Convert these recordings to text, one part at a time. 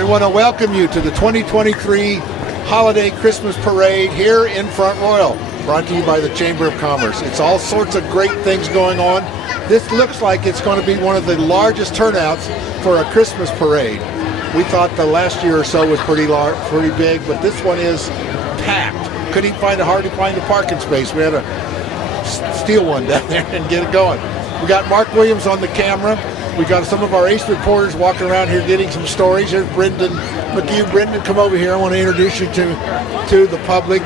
We want to welcome you to the 2023 Holiday Christmas Parade here in Front Royal, brought to you by the Chamber of Commerce. It's all sorts of great things going on. This looks like it's going to be one of the largest turnouts for a Christmas parade. We thought the last year or so was pretty big, but this one is packed. Couldn't even hard to find a parking space. We had to steal one down there and get it going. We got Mark Williams on the camera. We got some of our ace reporters walking around here getting some stories. Here's Brendan McHugh. Brendan, come over here. I want to introduce you to the public.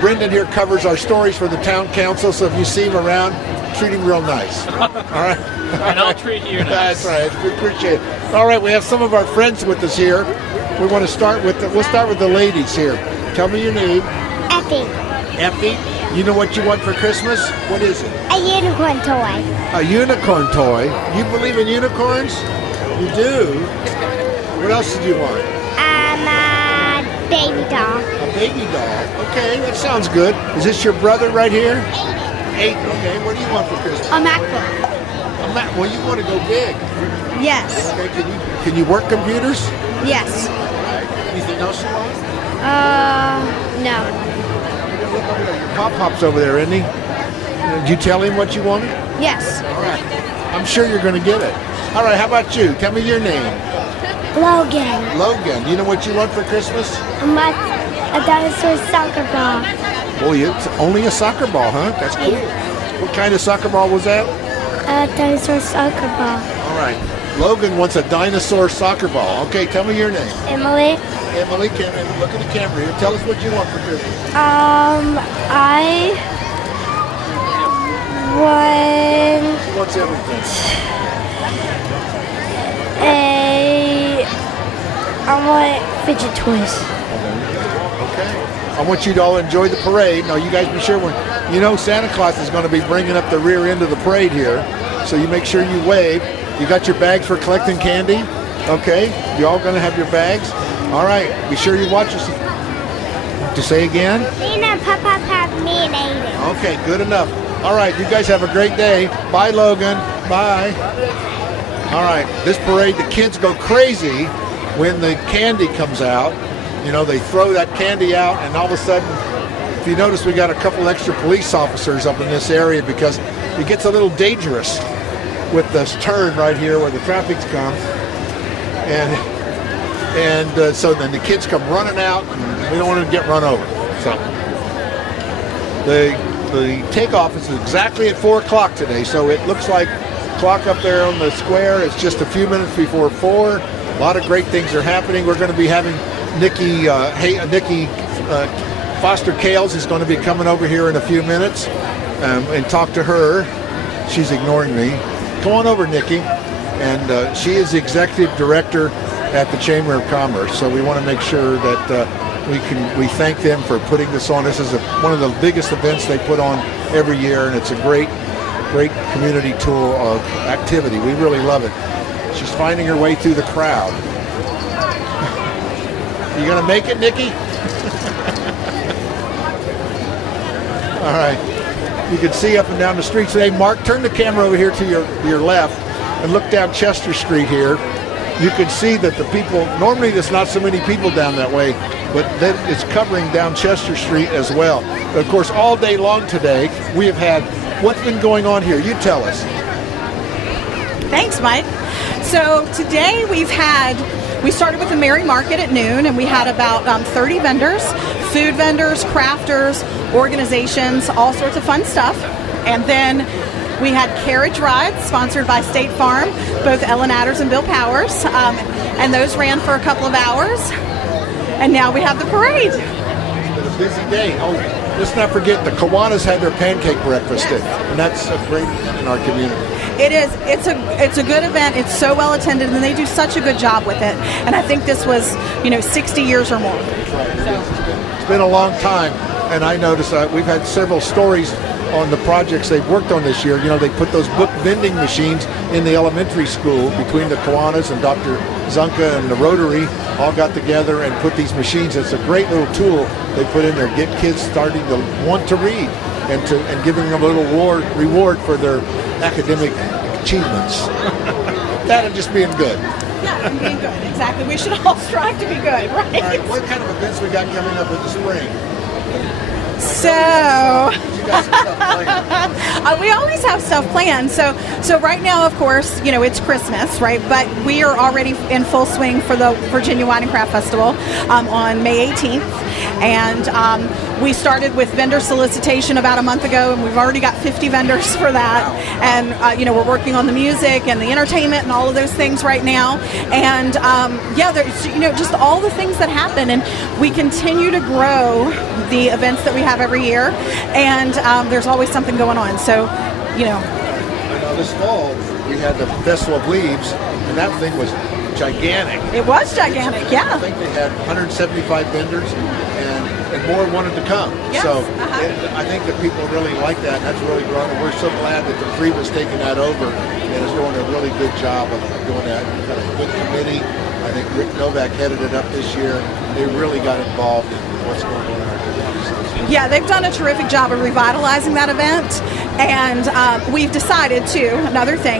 Brendan here covers our stories for the town council, so if you see him around, treat him real nice. All right? And I'll treat you nice. That's right. We appreciate it. All right, we have some of our friends with us here. We want to start with we'll start with the ladies here. Tell me your name. Effie. Effie. You know what you want for Christmas? What is it? A unicorn toy. A unicorn toy. You believe in unicorns? You do? What else did you want? A baby doll. A baby doll. Okay, that sounds good. Is this your brother right here? 8. Okay, what do you want for Christmas? A MacBook. Well, you want to go big. Yes. Okay, can you work computers? Yes. Anything else you want? No. Your Pop-Pop's over there, isn't he? Did you tell him what you wanted? Yes. All right. I'm sure you're going to get it. All right, how about you? Tell me your name. Logan. Logan. Do you know what you want for Christmas? A dinosaur soccer ball. Boy, it's only a soccer ball, huh? That's cool. What kind of soccer ball was that? A dinosaur soccer ball. All right. Logan wants a dinosaur soccer ball. Okay, tell me your name. Emily. Emily, look at the camera here. Tell us what you want for Christmas. I want What's everything? I want fidget toys. Okay. I want you to all enjoy the parade. Now, you guys be sure Santa Claus is going to be bringing up the rear end of the parade here. So you make sure you wave. You got your bags for collecting candy? Okay. You all going to have your bags? All right. Be sure you watch us. To say again? Me and Papa have me and Aiden. Okay, good enough. All right. You guys have a great day. Bye, Logan. Bye. All right. This parade, the kids go crazy when the candy comes out. You know, they throw that candy out, and all of a sudden, if you notice, we got a couple extra police officers up in this area because it gets a little dangerous with this turn right here where the traffic's come. And so then the kids come running out, and we don't want to get run over. So the takeoff is exactly at 4 o'clock today, so it looks like clock up there on the square is just a few minutes before 4. A lot of great things are happening. We're going to be having Nikki Foster Kales is going to be coming over here in a few minutes and talk to her. She's ignoring me. Come on over, Nikki. And she is the executive director at the Chamber of Commerce. So we want to make sure that we thank them for putting this on. This is one of the biggest events they put on every year, and it's a great community tool of activity. We really love it. She's finding her way through the crowd. You gonna make it, Nikki? All right. You can see up and down the street today. Mark, turn the camera over here to your left and look down Chester Street here. You can see that the people, normally there's not so many people down that way, but then it's covering down Chester Street as well. But of course, all day long today, we have had, what's been going on here? You tell us. Thanks, Mike. So today we started with the Merry Market at noon, and we had about 30 vendors, food vendors, crafters, organizations, all sorts of fun stuff. And then we had carriage rides sponsored by State Farm, both Ellen Adders and Bill Powers, and those ran for a couple of hours. And now we have the parade. It's been a busy day. Oh, let's not forget the Kiwanis had their pancake breakfast, and that's a great event in our community. It is. It's a good event. It's so well attended, and they do such a good job with it. And I think this was, 60 years or more. It's been a long time, and I noticed we've had several stories on the projects they've worked on this year. They put those book vending machines in the elementary school between the Kiwanis and Dr. Zunka and the Rotary all got together and put these machines. It's a great little tool they put in there, get kids starting to want to read and giving them a little reward for their academic achievements. That and just being good. Yeah, and being good. Exactly. We should all strive to be good, right? All right, what kind of events we got coming up in the spring? So You got some stuff planned. we always have stuff planned. So right now, of course, it's Christmas, right? But we are already in full swing for the Virginia Wine and Craft Festival on May 18th, and we started with vendor solicitation about a month ago, and we've already got 50 vendors for that. Wow. And we're working on the music and the entertainment and all of those things right now. And there's just all the things that happen, and we continue to grow the events that we have every year, and there's always something going on. So, I know this fall we had the Festival of Leaves, and that thing was gigantic. it was gigantic, I yeah. think they had 175 vendors, and more wanted to come. Yes, So uh-huh. I think that people really like that, and that's really grown. And we're so glad that the Free was taking that over and is doing a really good job of doing that. We've got a good committee. I think Rick Novak headed it up this year. They really got involved in what's going on in our community. Yeah, they've done a terrific job of revitalizing that event, and we've decided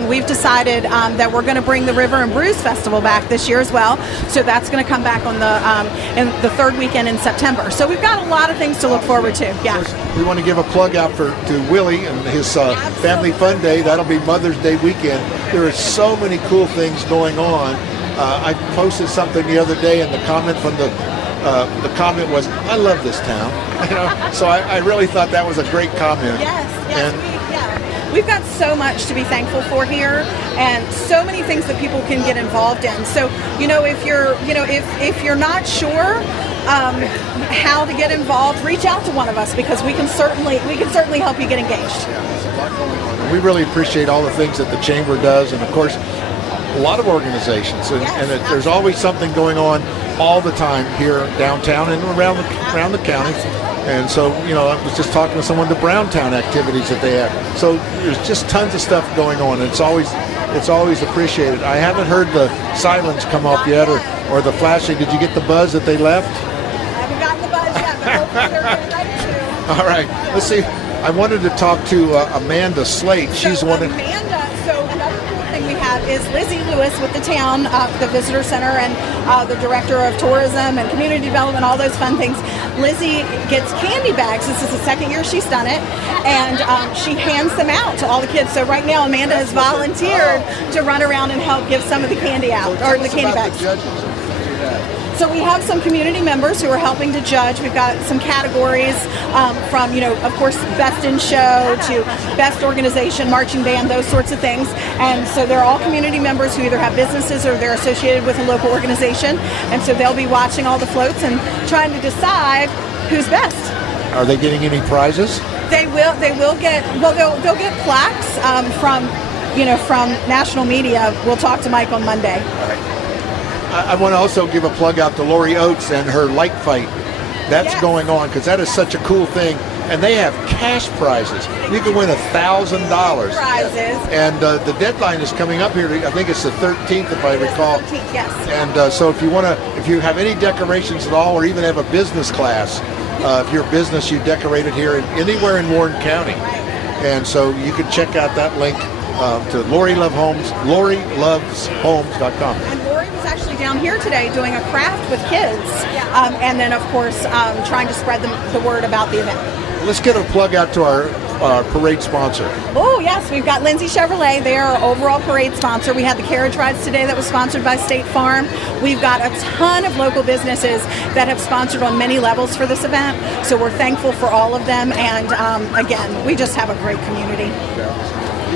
we've decided that we're going to bring the River and Brews Festival back this year as well. So that's going to come back on in the third weekend in September. So we've got a lot of things to look forward to. Yeah. Of course, we want to give a plug out to Willie and his Family Fun Day. That'll be Mother's Day weekend. There are so many cool things going on. I posted something the other day, and the comment from the comment was, "I love this town." So I really thought that was a great comment. Yes. And We've got so much to be thankful for here, and so many things that people can get involved in. So, if you're not sure how to get involved, reach out to one of us, because we can certainly help you get engaged. yeah, there's a lot going on. And we really appreciate all the things that the Chamber does, and of course, a lot of organizations, and, Yes, there's always something going on all the time here downtown and around the county. And so, I was just talking to someone, the Browntown activities that they have. So there's just tons of stuff going on. And it's always appreciated. I haven't heard the sirens come off yet, or the flashing. Did you get the buzz that they left? Haven't gotten the buzz yet, but hopefully they're getting ready to. All right, let's see. I wanted to talk to Amanda Slate. She's one of... So another cool thing we have is Lizzie Lewis with the town, the visitor center, and the director of tourism and community development, all those fun things. Lizzie gets candy bags. This is the second year she's done it, and she hands them out to all the kids. So right now, Amanda has volunteered to run around and help give some of the candy out, or the candy bags. The judges. So we have some community members who are helping to judge. We've got some categories from, of course, best in show to best organization, marching band, those sorts of things. And so they're all community members who either have businesses or they're associated with a local organization. And so they'll be watching all the floats and trying to decide who's best. Are they getting any prizes? They will get, they'll get plaques from national media. We'll talk to Mike on Monday. I want to also give a plug out to Lori Oates and her light fight. That's Yes. going on, because that is such a cool thing. And they have cash prizes. You can win $1,000. Prizes. And the deadline is coming up here. I think it's the 13th, if I recall. Yes. And so if you have any decorations at all, or even have a business class, if you're a business, you decorate it here anywhere in Warren County. And so you can check out that link to Lori Love Homes, LoriLovesHomes.com. And Lori was actually down here today doing a craft with kids, and then of course trying to spread the word about the event. Let's get a plug out to our parade sponsor. Oh yes, we've got Lindsay Chevrolet. They are our overall parade sponsor. We had the carriage rides today that was sponsored by State Farm. We've got a ton of local businesses that have sponsored on many levels for this event. So we're thankful for all of them. And again, we just have a great community.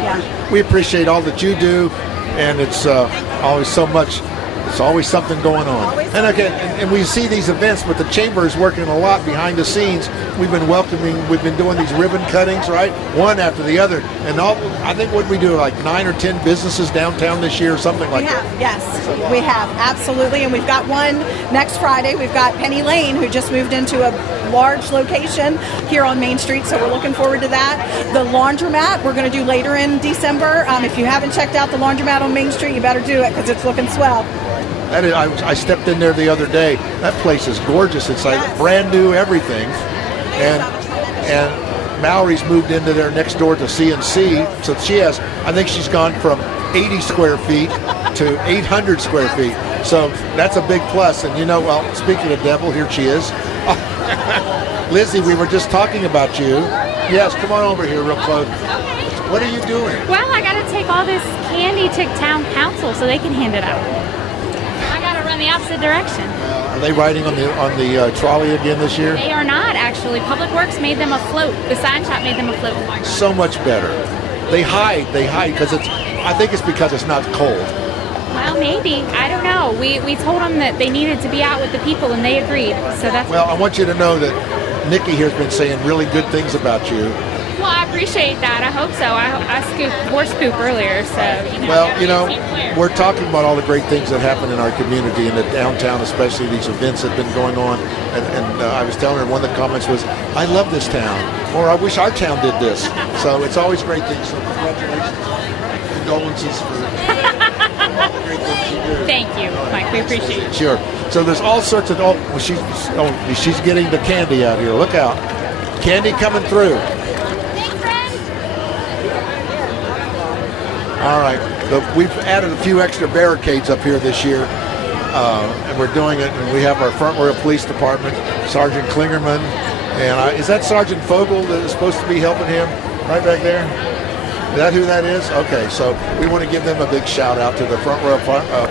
Yeah. We appreciate all that you do, and it's always so much. It's always something going on. And again, and we see these events, but the Chamber is working a lot behind the scenes. We've been doing these ribbon cuttings, right? One after the other. And I think what we do, like 9 or 10 businesses downtown this year, something like that. Yes, we have, absolutely. And we've got one next Friday. We've got Penny Lane, who just moved into a large location here on Main Street, so we're looking forward to that. The laundromat, we're going to do later in December. If you haven't checked out the laundromat on Main Street, you better do it, because it's looking swell. I stepped in there the other day. That place is gorgeous. It's like brand new everything. And Mallory's moved into there next door to CNC. So I think she's gone from 80 square feet to 800 square feet. So that's a big plus. And well, speaking of devil, here she is. Lizzie, we were just talking about you. Yes, come on over here real close. What are you doing? Well, I got to take all this candy to town council so they can hand it out. I got to run the opposite direction. Are they riding on the trolley again this year? They are not, actually. Public Works made them afloat. The sign shop made them afloat. So much better. They hide because I think it's because it's not cold. Well, maybe. I don't know. We told them that they needed to be out with the people, and they agreed. So that's. Well, I want you to know that Nikki here has been saying really good things about you. Well, I appreciate that. I hope so. I scooped horse poop earlier, so we're talking about all the great things that happen in our community and the downtown, especially these events that have been going on. And I was telling her one of the comments was, "I love this town," or "I wish our town did this." So it's always great things. So congratulations, condolences for all the great things you do. Thank you, Mike. We appreciate it. Sure. So there's all sorts of. She's getting the candy out here. Look out, candy coming through. All right, we've added a few extra barricades up here this year, and we're doing it. And we have our Front Royal Police Department, Sergeant Klingerman, and is that Sergeant Fogel that is supposed to be helping him right back there? Is that who that is? Okay, so we want to give them a big shout out to the Front Royal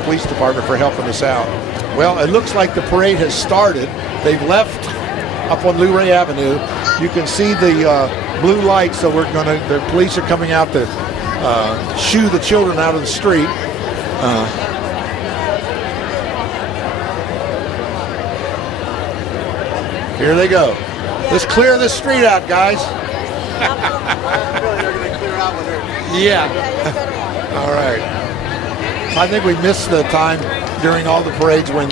Police Department for helping us out. Well, it looks like the parade has started. They've left up on Luray Avenue. You can see the blue lights, so the police are coming out to shoo the children out of the street. Here they go. Let's clear this street out, guys. Yeah. All right. I think we missed the time during all the parades when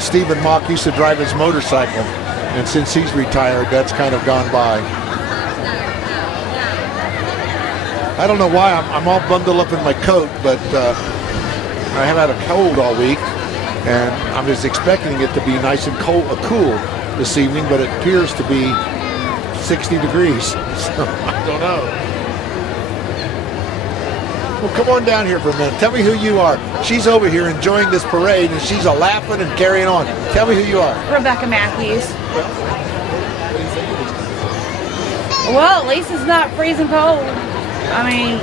Stephen Mock used to drive his motorcycle. And since he's retired, that's kind of gone by. I don't know why I'm all bundled up in my coat, but I have had a cold all week, and I was expecting it to be nice and cool this evening, but it appears to be 60 degrees. So I don't know. Well, come on down here for a minute. Tell me who you are. She's over here enjoying this parade, and she's laughing and carrying on. Tell me who you are. Rebecca Matthews. Well, at least it's not freezing cold. I mean,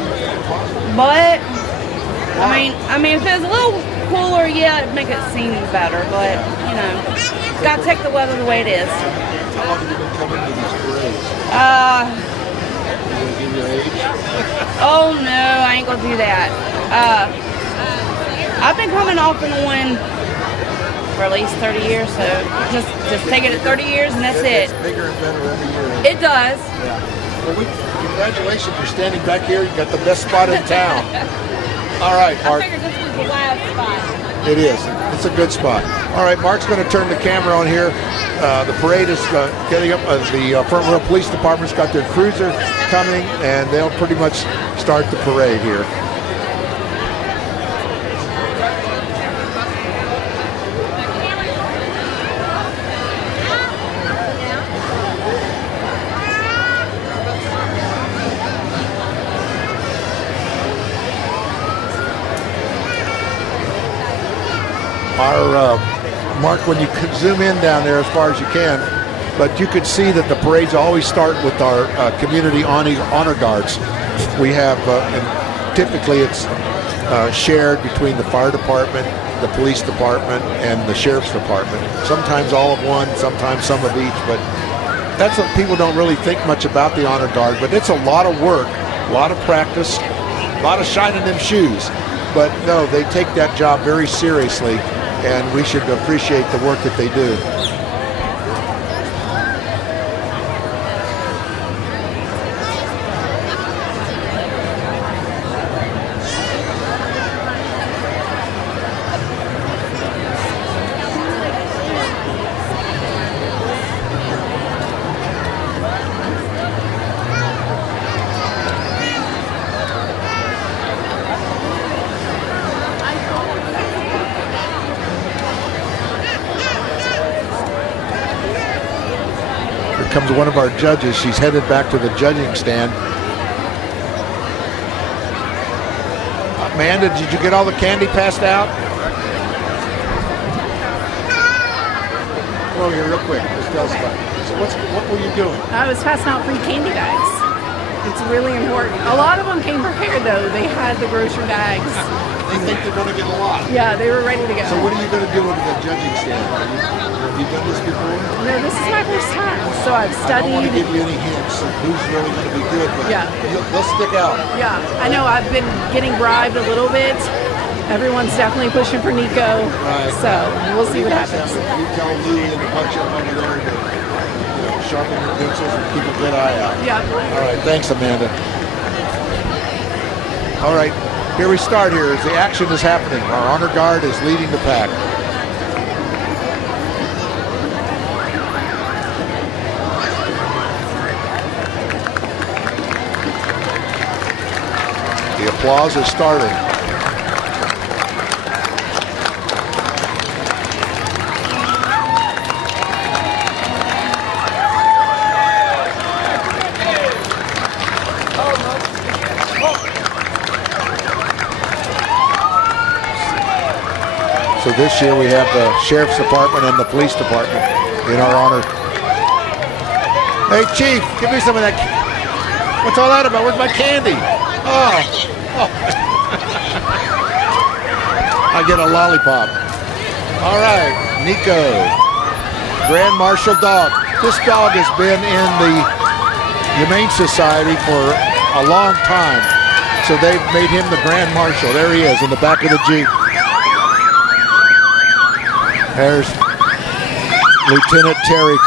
if it was a little cooler, yeah, it'd make it seem better. But gotta take the weather the way it is. How long have you been coming to these parades? You gonna give your age? Oh no, I ain't gonna do that. I've been coming off and on for at least 30 years, so just take it at 30 years and that's it. It's bigger and better every year. It does. Yeah. Well, congratulations for standing back here. You got the best spot in town. All right, Mark. I figured this was the last spot. It is. It's a good spot. All right, Mark's going to turn the camera on here. The parade is getting up. The Front Royal Police Department's got their cruiser coming, and they'll pretty much start the parade here. Mark, when you could zoom in down there as far as you can, but you could see that the parades always start with our community honor guards. We have, and typically it's shared between the fire department, the police department, and the sheriff's department. Sometimes all of one, sometimes some of each, but that's what people don't really think much about the honor guard, but it's a lot of work, a lot of practice, a lot of shining them shoes. But no, they take that job very seriously, and we should appreciate the work that they do. Comes one of our judges. She's headed back to the judging stand. Amanda, did you get all the candy passed out? Oh, here, real quick. Just tell us about it. So what were you doing? I was passing out free candy bags. It's really important. A lot of them came prepared though. They had the grocery bags. They think they're going to get a lot. Yeah, they were ready to go. So what are you going to do with the judging stand? Have you done this before? No, this is my first time. So I've I don't want to studied. give you any hints of who's really going to be good, but Yeah. they'll stick out. Yeah, I know I've been getting bribed a little bit. Everyone's definitely pushing for Nico. Right. So we'll see what happens. You tell Louie and the punch up over there to sharpen your pencils and keep a good eye out. Yeah. All right, thanks, Amanda. All right, here we start here as the action is happening. Our honor guard is leading the pack. The applause is starting. So this year we have the Sheriff's Department and the Police Department in our honor. Hey, Chief, give me some of that. What's all that about? Where's my candy? Oh. I get a lollipop. All right, Nico, Grand Marshal dog. This dog has been in the Humane Society for a long time. So they've made him the Grand Marshal. There he is in the back of the Jeep. There's Lieutenant Terry.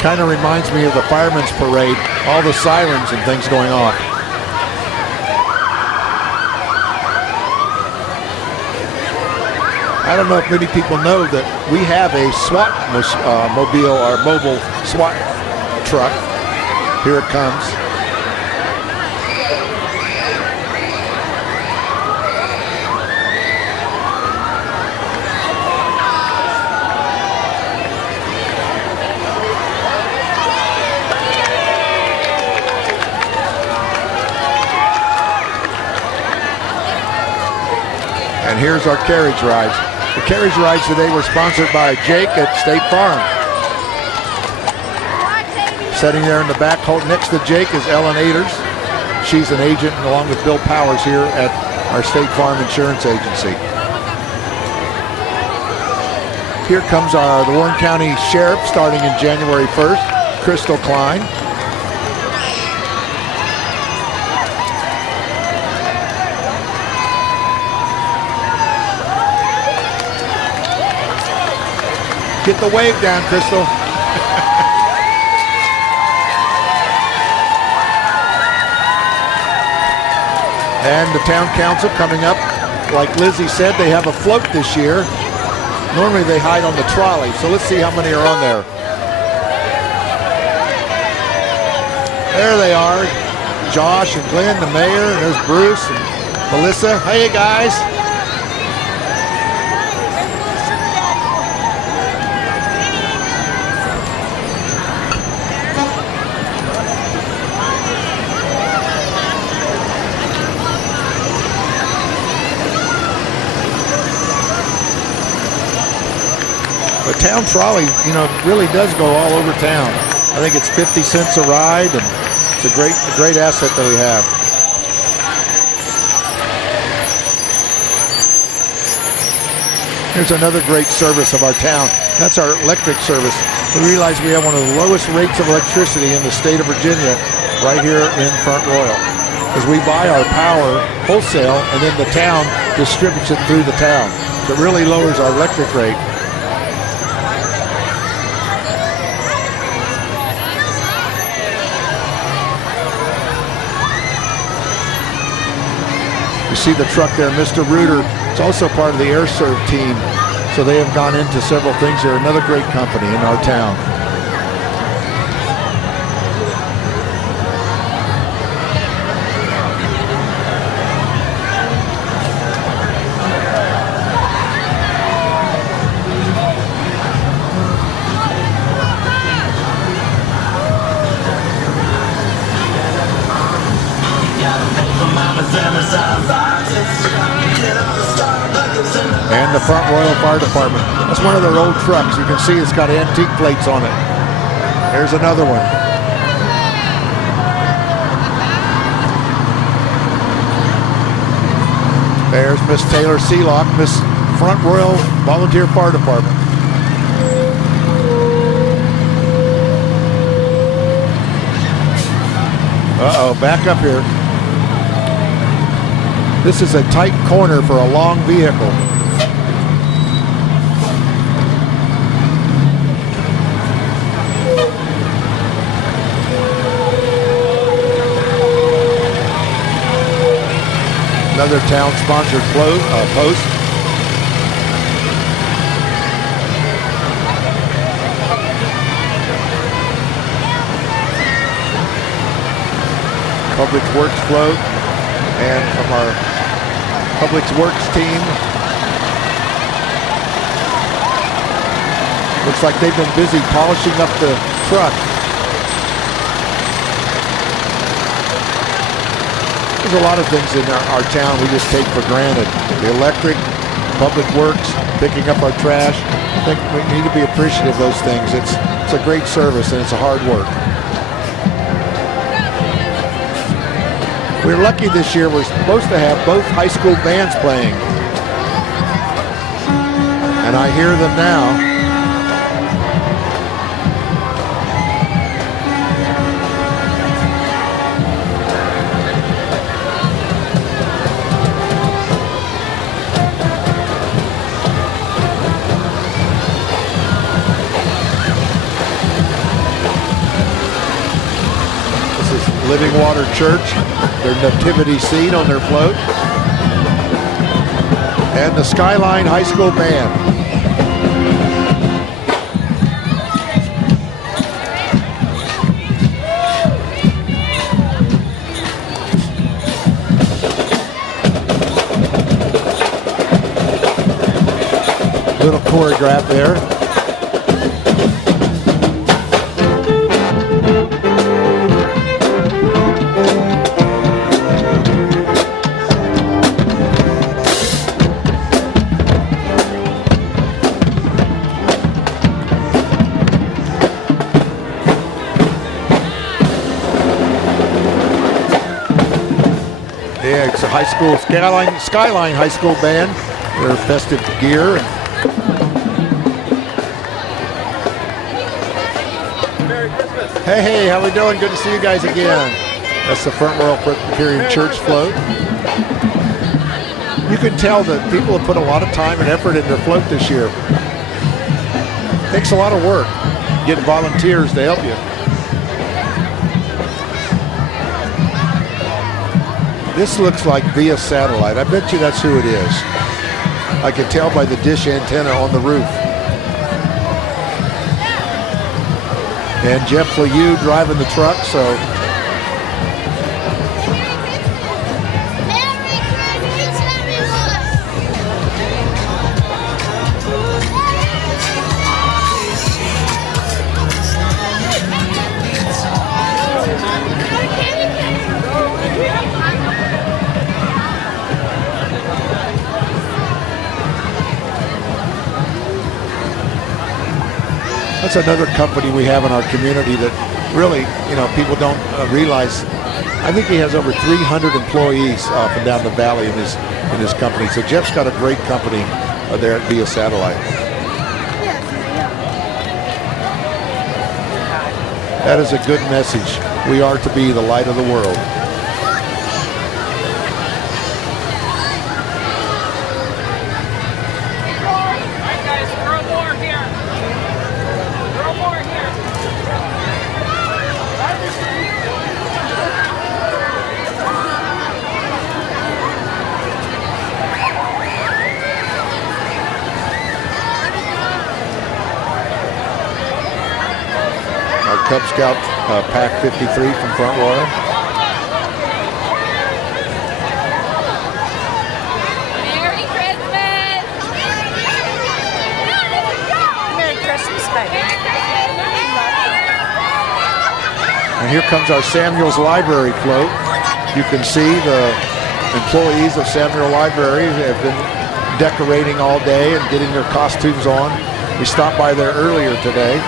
Kind of reminds me of the firemen's parade, all the sirens and things going off. I don't know if many people know that we have a SWAT mobile or mobile SWAT truck. Here it comes. And here's our carriage rides. The carriage rides today were sponsored by Jake at State Farm. Sitting there in the back next to Jake is Ellen Aders. She's an agent along with Bill Powers here at our State Farm Insurance Agency. Here comes the Warren County Sheriff starting in January 1st, Crystal Klein. Get the wave down, Crystal. And the town council coming up. Like Lizzie said, they have a float this year. Normally they hide on the trolley, so let's see how many are on there. There they are. Josh and Glenn, the mayor, and there's Bruce and Melissa. Hey, guys. The town trolley, really does go all over town. I think it's 50 cents a ride, and it's a great asset that we have. Here's another great service of our town. That's our electric service. We realize we have one of the lowest rates of electricity in the state of Virginia right here in Front Royal. Because we buy our power wholesale, and then the town distributes it through the town. So it really lowers our electric rate. You see the truck there, Mr. Reuter. It's also part of the Air Serv team. So they have gone into several things. They're another great company in our town. And the Front Royal Fire Department. That's one of their old trucks. You can see it's got antique plates on it. There's another one. There's Miss Taylor Seelock, Miss Front Royal Volunteer Fire Department. Uh-oh, back up here. This is a tight corner for a long vehicle. Another town-sponsored post. Public Works float, and from our Public Works team. Looks like they've been busy polishing up the truck. There's a lot of things in our town we just take for granted. The electric, Public Works, picking up our trash. I think we need to be appreciative of those things. It's a great service and it's a hard work. We're lucky this year. We're supposed to have both high school bands playing. And I hear them now. Living Water Church, their nativity scene on their float, and the Skyline High School Band. Little choreograph there. Yeah, it's a high school, Skyline High School Band, their festive gear. Hey, how we doing? Good to see you guys again. That's the Front Royal Presbyterian Church float. You can tell that people have put a lot of time and effort in their float this year. It takes a lot of work, getting volunteers to help you. This looks like via satellite. I bet you that's who it is. I can tell by the dish antenna on the roof. And Jeff Liu driving the truck, so. Merry Christmas, everyone! That's another company we have in our community that really, people don't realize. I think he has over 300 employees up and down the valley in his company. So Jeff's got a great company there at Via Satellite. That is a good message. We are to be the light of the world. Cub Scout Pack 53 from Front Royal. Merry Christmas! Merry Christmas, baby. And here comes our Samuel's Library float. You can see the employees of Samuel Library have been decorating all day and getting their costumes on. We stopped by there earlier today.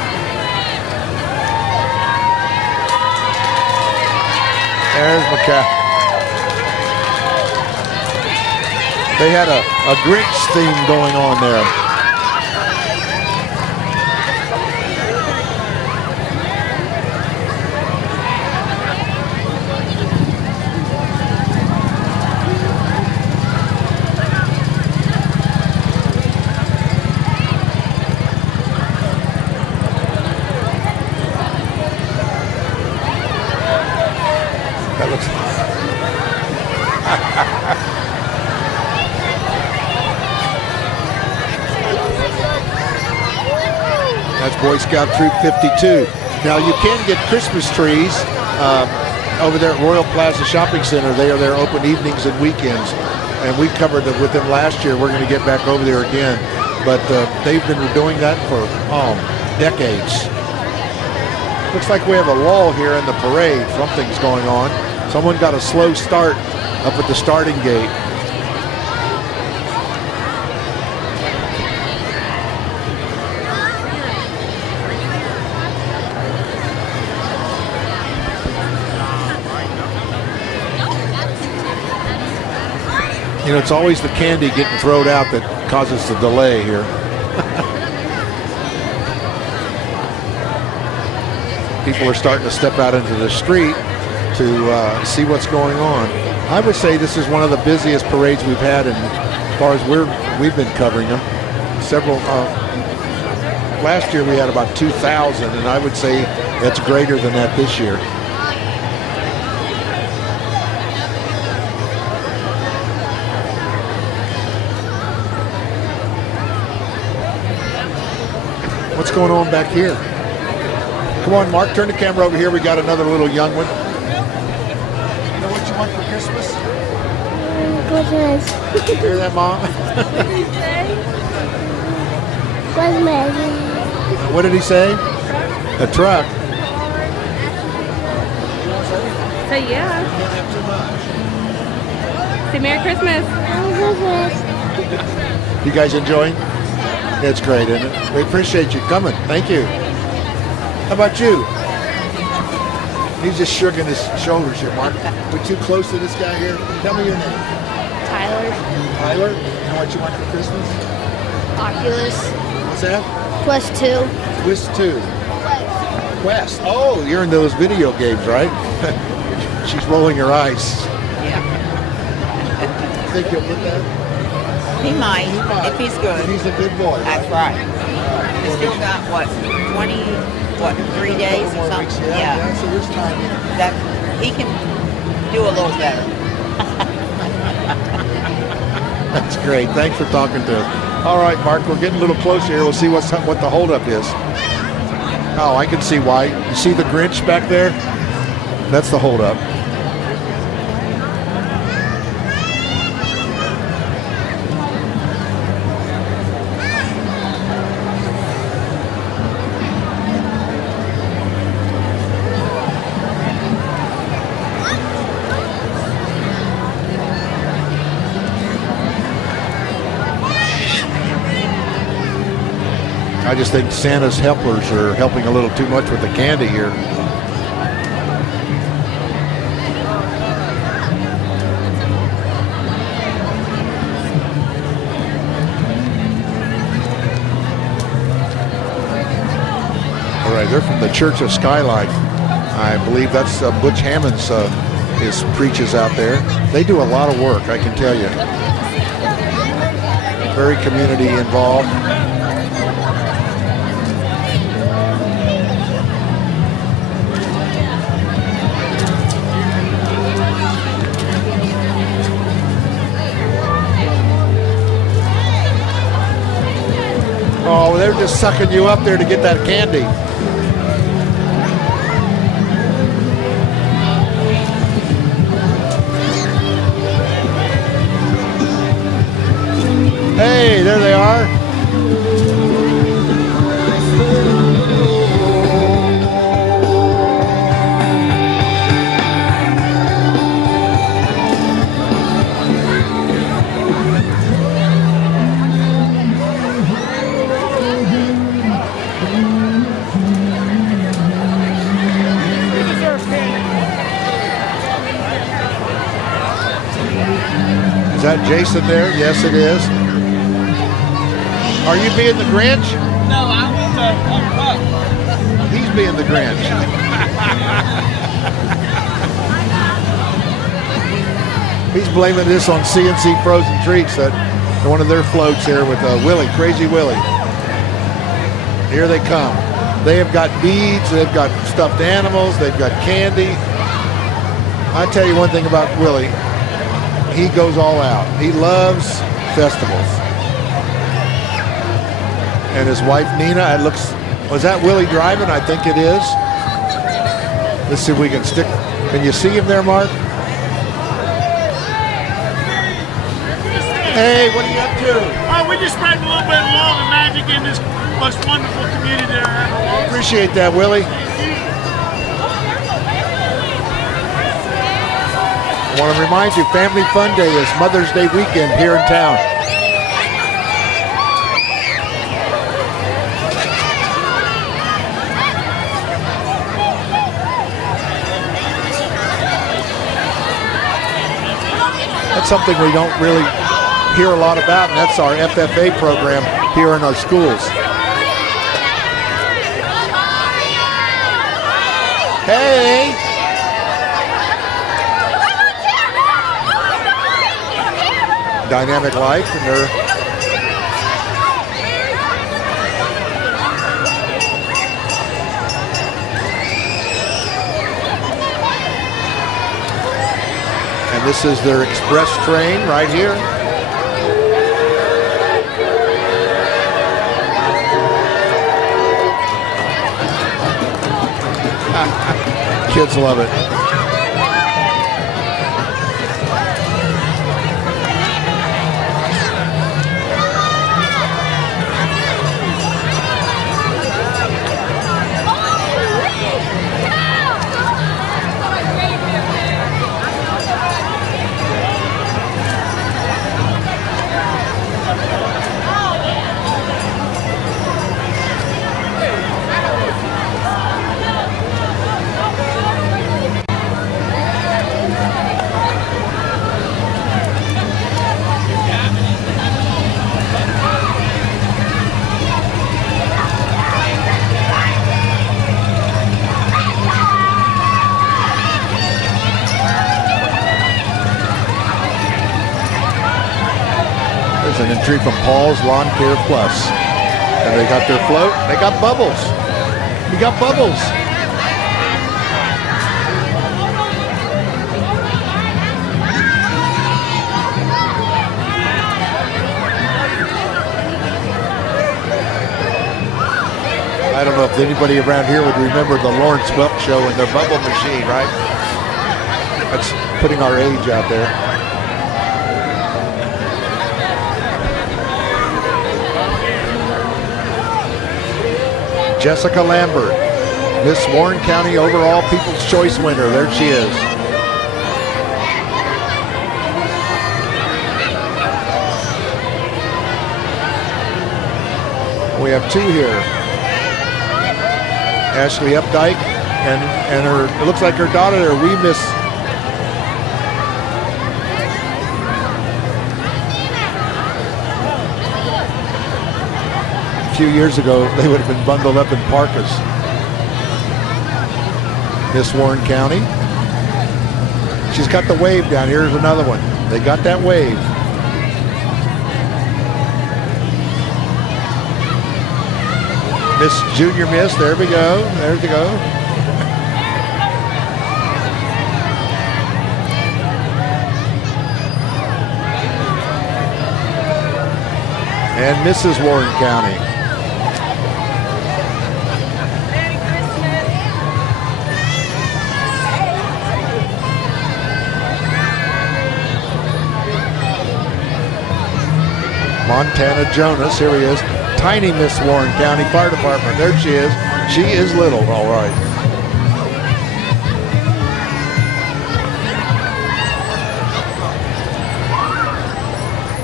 There's McCaffrey. They had a Grinch theme going on there. That looks. That's Boy Scout Troop 52. Now you can get Christmas trees over there at Royal Plaza Shopping Center. They are there open evenings and weekends, and we covered it with them last year. We're going to get back over there again, but they've been doing that for decades. Looks like we have a lull here in the parade. Something's going on. Someone got a slow start up at the starting gate. You know, it's always the candy getting thrown out that causes the delay here. People are starting to step out into the street to see what's going on. I would say this is one of the busiest parades we've had, and as far as we've been covering them. Several. Last year we had about 2,000, and I would say that's greater than that this year. What's going on back here? Come on, Mark, turn the camera over here. We got another little young one. You know what you want for Christmas? Christmas. Hear that, Mom? Christmas. What did he say? A truck. Say yeah. Say Merry Christmas. Christmas. You guys enjoying? It's great, isn't it? We appreciate you coming. Thank you. How about you? He's just shrugging his shoulders here, Mark. We're too close to this guy here. Tell me your name. Tyler, Tyler. You know what you want for Christmas? Oculus, What's that? Quest 2. Twist 2. Quest. Oh, you're in those video games, right? She's rolling her eyes. Yeah, Think you'll put that? he might, if he's good. He's a good boy. That's right. He's still got, what, 3 days or More something? weeks, yeah. So there's time. That, he can do a little better. That's great. Thanks for talking to us. All right, Mark, we're getting a little closer here. We'll see what the holdup is. Oh, I can see why. You see the Grinch back there? That's the holdup. I just think Santa's helpers are helping a little too much with the candy here. All right, they're from the Church of Skylight. I believe that's Butch Hammond's his preaches out there. They do a lot of work, I can tell you. Very community involved. Oh, they're just sucking you up there to get that candy. Hey, there they are. got Jason there. Yes, it is. Are you being the Grinch? No, I was He's being the Grinch. He's blaming this on CNC Frozen Treats, that one of their floats here with Willie, Crazy Willie. Here they come. They have got beads, they've got stuffed animals, they've got candy. I tell you one thing about Willie, he goes all out. He loves festivals. And his wife Nina, it looks, was that Willie driving? I think it is. Let's see if we can stick. Can you see him there, Mark? Hey, what are you up to? Oh, we just spreading a little bit of love and magic in this most wonderful community there. Appreciate that, Willie. I want to remind you, Family Fun Day is Mother's Day weekend here in town. That's something we don't really hear a lot about, and that's our FFA program here in our schools. Hey! Dynamic Life, and they're and this is their express train right here. Kids love it. An entry from Paul's Lawn Care Plus. And they got their float. They got bubbles. You got bubbles. I don't know if anybody around here would remember the Lawrence Welk Show and their bubble machine, right? That's putting our age out there. Jessica Lambert, Miss Warren County overall People's Choice winner. There she is. We have two here. Ashley Updike and her, it looks like her daughter there, wee Miss. A few years ago, they would have been bundled up in parkas. Miss Warren County. She's got the wave down. Here's another one. They got that wave. Miss Junior Miss, there we go. There we go. And Mrs. Warren County. Montana Jonas, here he is. Tiny Miss Warren County Fire Department. There she is. She is little, all right.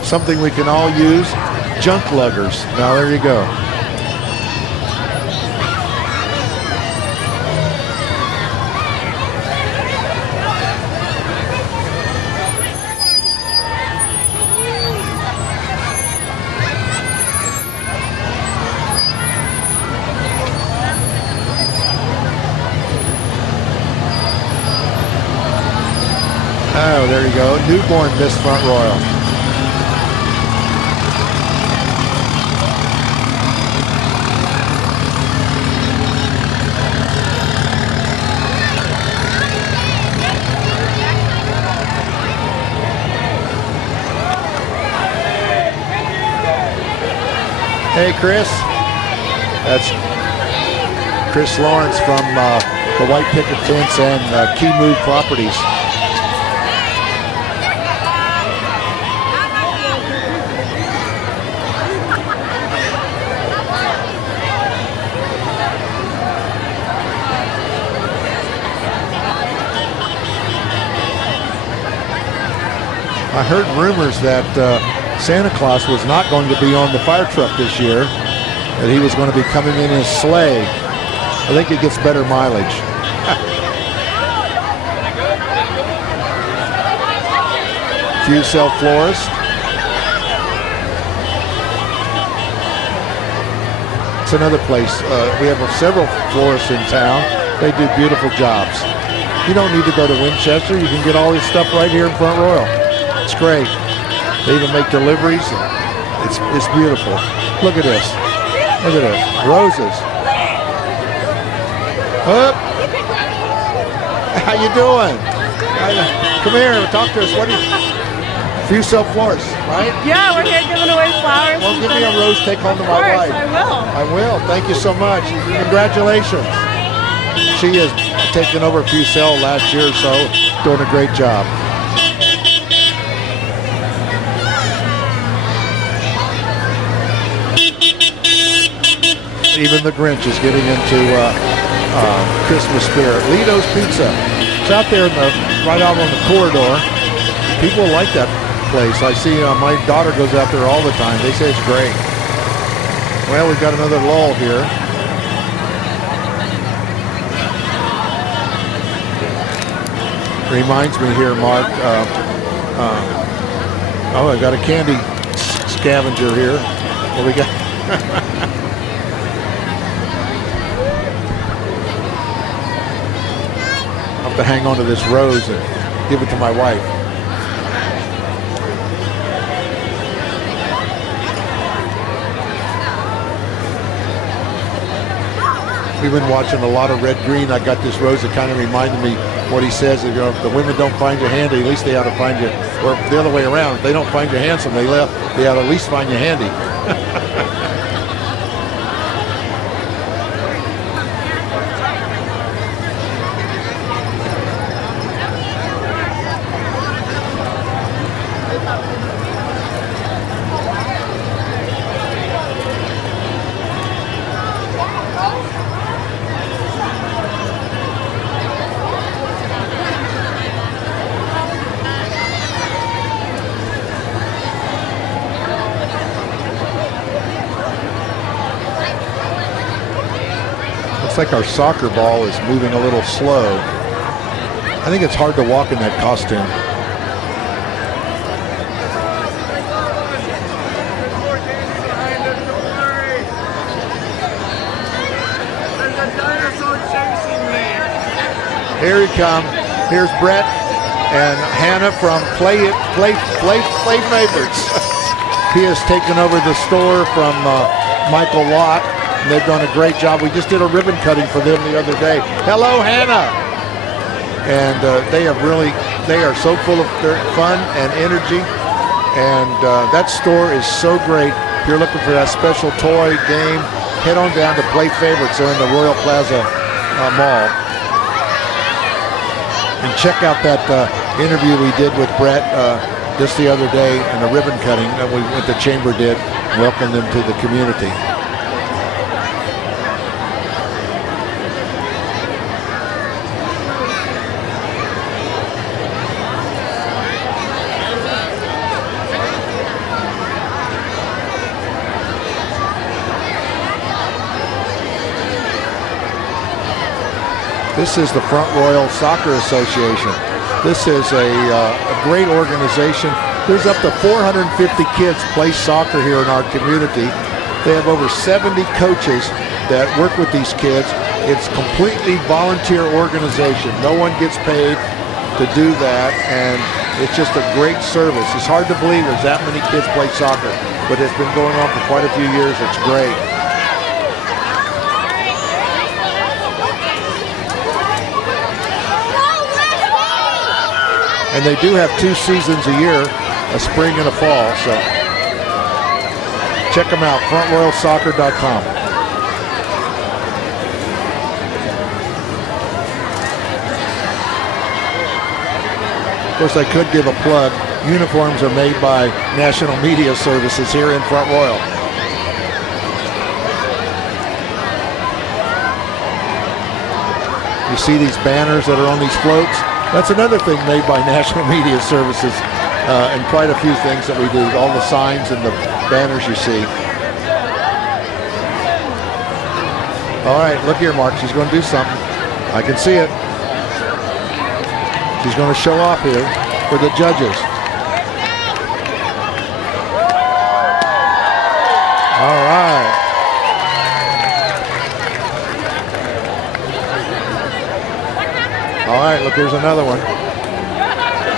Something we can all use, junk luggers. Now there you go. there you go. Newborn Miss Front Royal. Hey, Chris. That's Chris Lawrence from the White Picket Fence and Key Move Properties. I heard rumors that Santa Claus was not going to be on the fire truck this year, that he was going to be coming in his sleigh. I think it gets better mileage. Fuse Cell Florist. It's another place. We have several florists in town. They do beautiful jobs. You don't need to go to Winchester. You can get all this stuff right here in Front Royal. It's great. They even make deliveries. It's beautiful. Look at this. Look at this. Roses. Up. How you doing? Come here. Talk to us. What do you? Fuse Cell Florist, right? Yeah, we're here giving away flowers. Well, give me a rose. Take home to my wife. I will. I will. Thank you so much. Congratulations. She has taken over Fuse Cell last year or so, doing a great job. Even the Grinch is getting into Christmas spirit. Lito's Pizza. It's out there right out on the corridor. People like that place. I see my daughter goes out there all the time. They say it's great. Well, we've got another lull here. Reminds me here, Mark. I got a candy scavenger here. What we got? To hang on to this rose and give it to my wife. We've been watching a lot of Red Green. I got this rose that kind of reminded me what he says. You know, if the women don't find you handy, at least they ought to find you, or the other way around. If they don't find you handsome, they ought to at least find you handy. Looks like our soccer ball is moving a little slow. I think it's hard to walk in that costume. Here he comes. Here's Brett and Hannah from Play Favorites. He has taken over the store from Michael Lott. And they've done a great job. We just did a ribbon cutting for them the other day. Hello, Hannah. And they are so full of fun and energy. And that store is so great. If you're looking for that special toy game, head on down to Play Favorites. They're in the Royal Plaza Mall. And check out that interview we did with Brett just the other day and the ribbon cutting that we went to Chamber did. Welcome them to the community. This is the Front Royal Soccer Association. This is a great organization. There's up to 450 kids play soccer here in our community. They have over 70 coaches that work with these kids. It's completely volunteer organization. No one gets paid. to do that, and it's just a great service. It's hard to believe there's that many kids play soccer, but it's been going on for quite a few years. It's great. And they do have 2 seasons a year, a spring and a fall, so check them out, frontroyalsoccer.com. Of course, I could give a plug. Uniforms are made by National Media Services here in Front Royal. You see these banners that are on these floats? That's another thing made by National Media Services, and quite a few things that we do. All the signs and the banners you see. All right, look here, Mark. She's going to do something. I can see it. She's going to show off here for the judges. All right. All right, look, here's another one.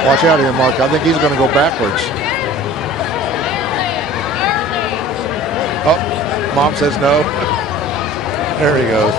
Watch out here, Mark. I think he's going to go backwards. Oh, Mom says no. There he goes.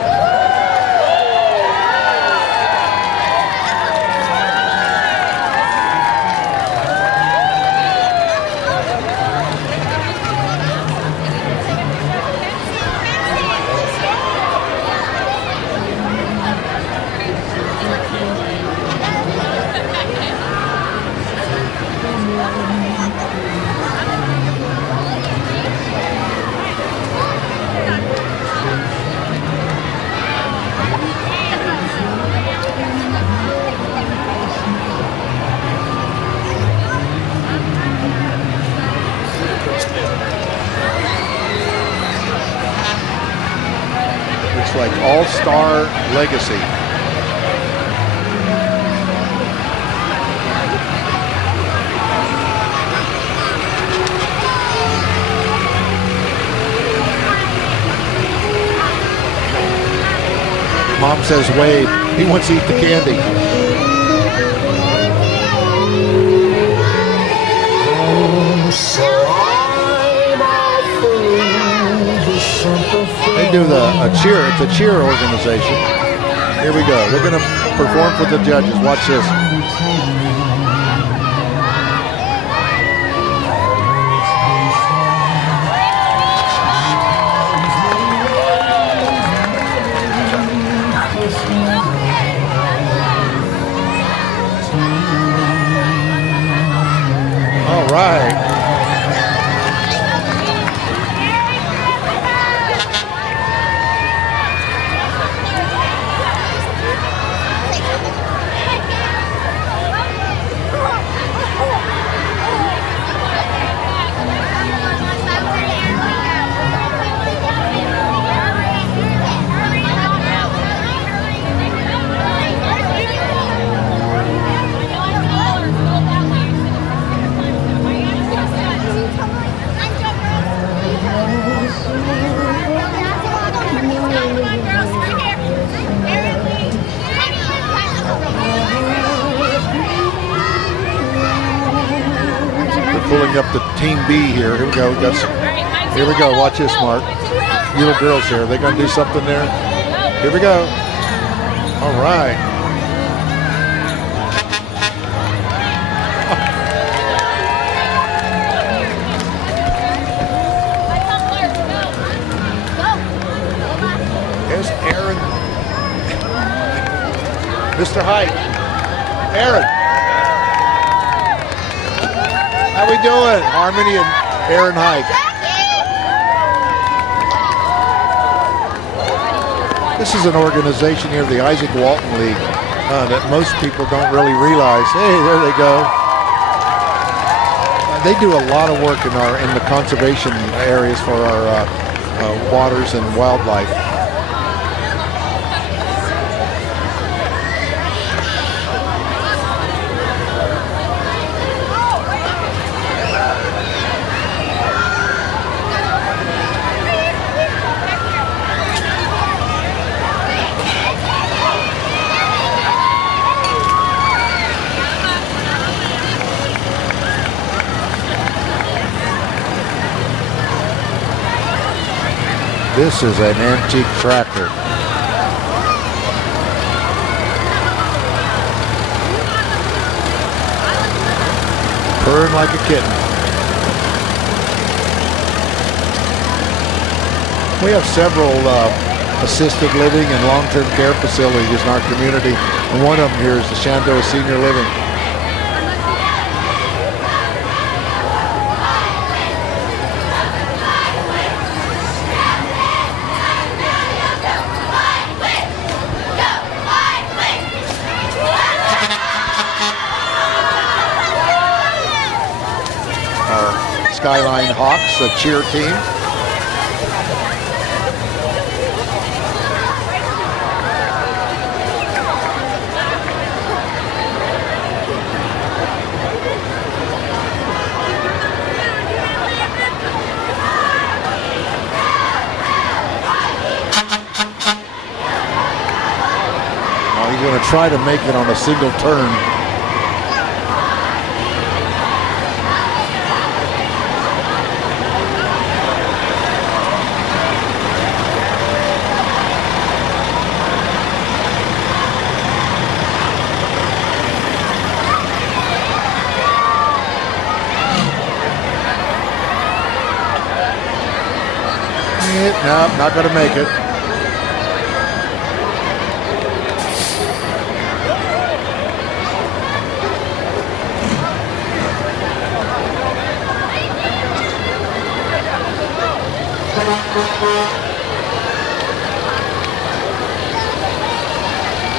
Like All-Star Legacy. Mom says wave. He wants to eat the candy. They do a cheer. It's a cheer organization. Here we go. They're going to perform for the judges. Watch this. All right. Pulling up the Team B here. Here we go. Here we go. Watch this, Mark. You little girls here. Are they going to do something there? Here we go. All right. There's Aaron. Mr. Hike. Aaron. How we doing? Harmony and Aaron Hike. This is an organization here, the Isaac Walton League, that most people don't really realize. Hey, there they go. They do a lot of work in the conservation areas for our waters and wildlife. This is an antique tractor. Purring like a kitten. We have several assisted living and long-term care facilities in our community, and one of them here is the Shenandoah Senior Living. Our Skyline Hawks, a cheer team. He's going to try to make it on a single turn. No, not going to make it.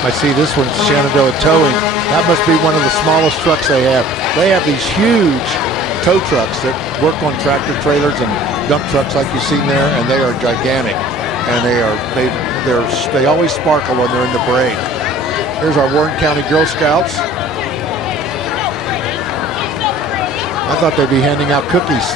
I see this one's Shenandoah Towing. That must be one of the smallest trucks they have. They have these huge tow trucks that work on tractor trailers and dump trucks like you've seen there, and they are gigantic. And they always sparkle when they're in the parade. Here's our Warren County Girl Scouts. I thought they'd be handing out cookies.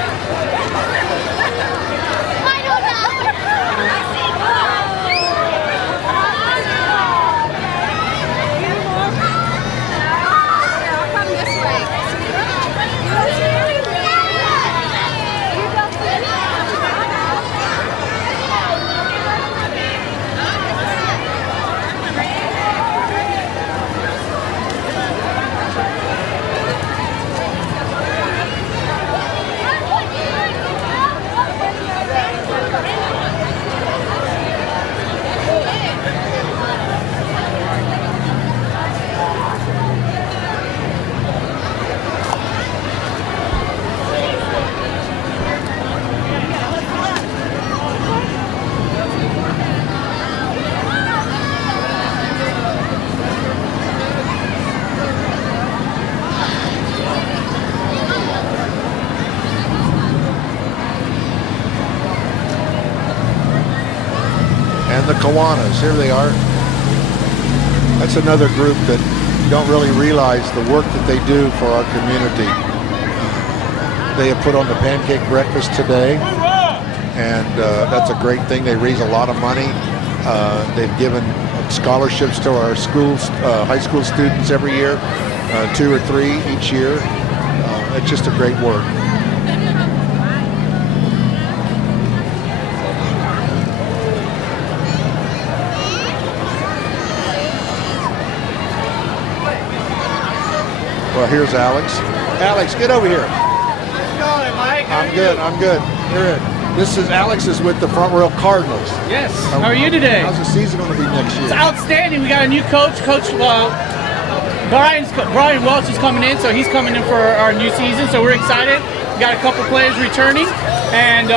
And the Kiwanis, here they are. That's another group that you don't really realize the work that they do for our community. They have put on the pancake breakfast today, and that's a great thing. They raise a lot of money. They've given scholarships to our schools, high school students every year, 2 or 3 each year. It's just a great work. Well, here's Alex. Alex, get over here. How's it going, Mike? I'm good. I'm good. Here, this is Alex is with the Front Royal Cardinals. Yes. How are you today? How's the season going to be next year? It's outstanding. We got a new coach. Coach Brian Welch is coming in, so he's coming in for our new season. So we're excited. We got a couple players returning, and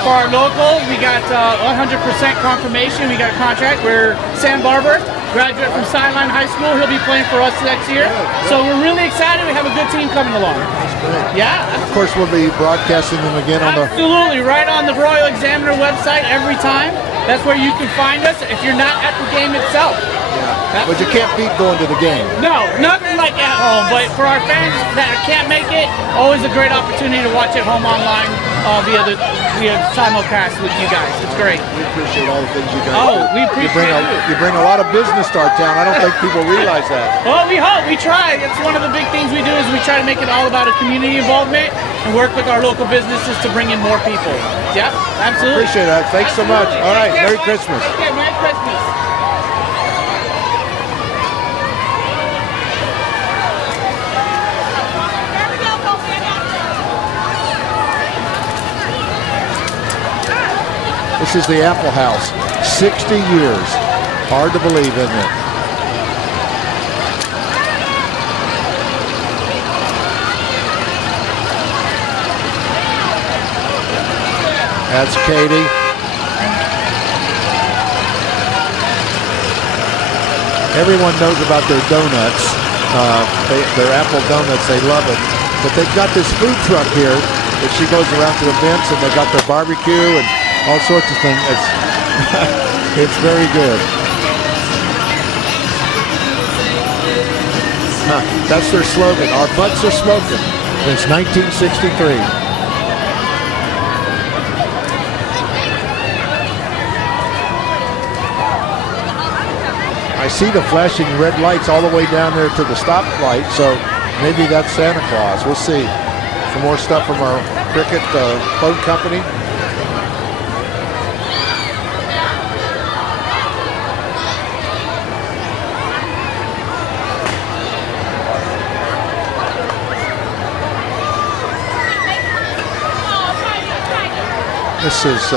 for our local, we got 100% confirmation. We got a contract. We're Sam Barber, graduate from Sideline High School. He'll be playing for us next year. So we're really excited. We have a good team coming along. That's great. Yeah. Of course, we'll be broadcasting them again on the... Absolutely. Right on the Royal Examiner website every time. That's where you can find us if you're not at the game itself. Yeah. But you can't beat going to the game. No, nothing like at home. But for our fans that can't make it, always a great opportunity to watch at home online via the we have simulcast with you guys. It's great. We appreciate all the things you guys Oh, do. we appreciate you bring a lot of business to our town. I don't think people realize that. Well, we hope. We try. It's one of the big things we do is we try to make it all about a community involvement and work with our local businesses to bring in more people. Yep, absolutely. Appreciate that. Thanks so much. Absolutely. All right, Take care, Merry Mike. Christmas. Take care. Merry Christmas. This is the Apple House. 60 years. Hard to believe, isn't it? That's Katie. Everyone knows about their donuts. Their apple donuts, they love it. But they've got this food truck here that she goes around to events, and they got their barbecue and all sorts of things. It's very good. That's their slogan. Our butts are smoking since 1963. I see the flashing red lights all the way down there to the stoplight, so maybe that's Santa Claus. We'll see. Some more stuff from our Cricket phone company. This is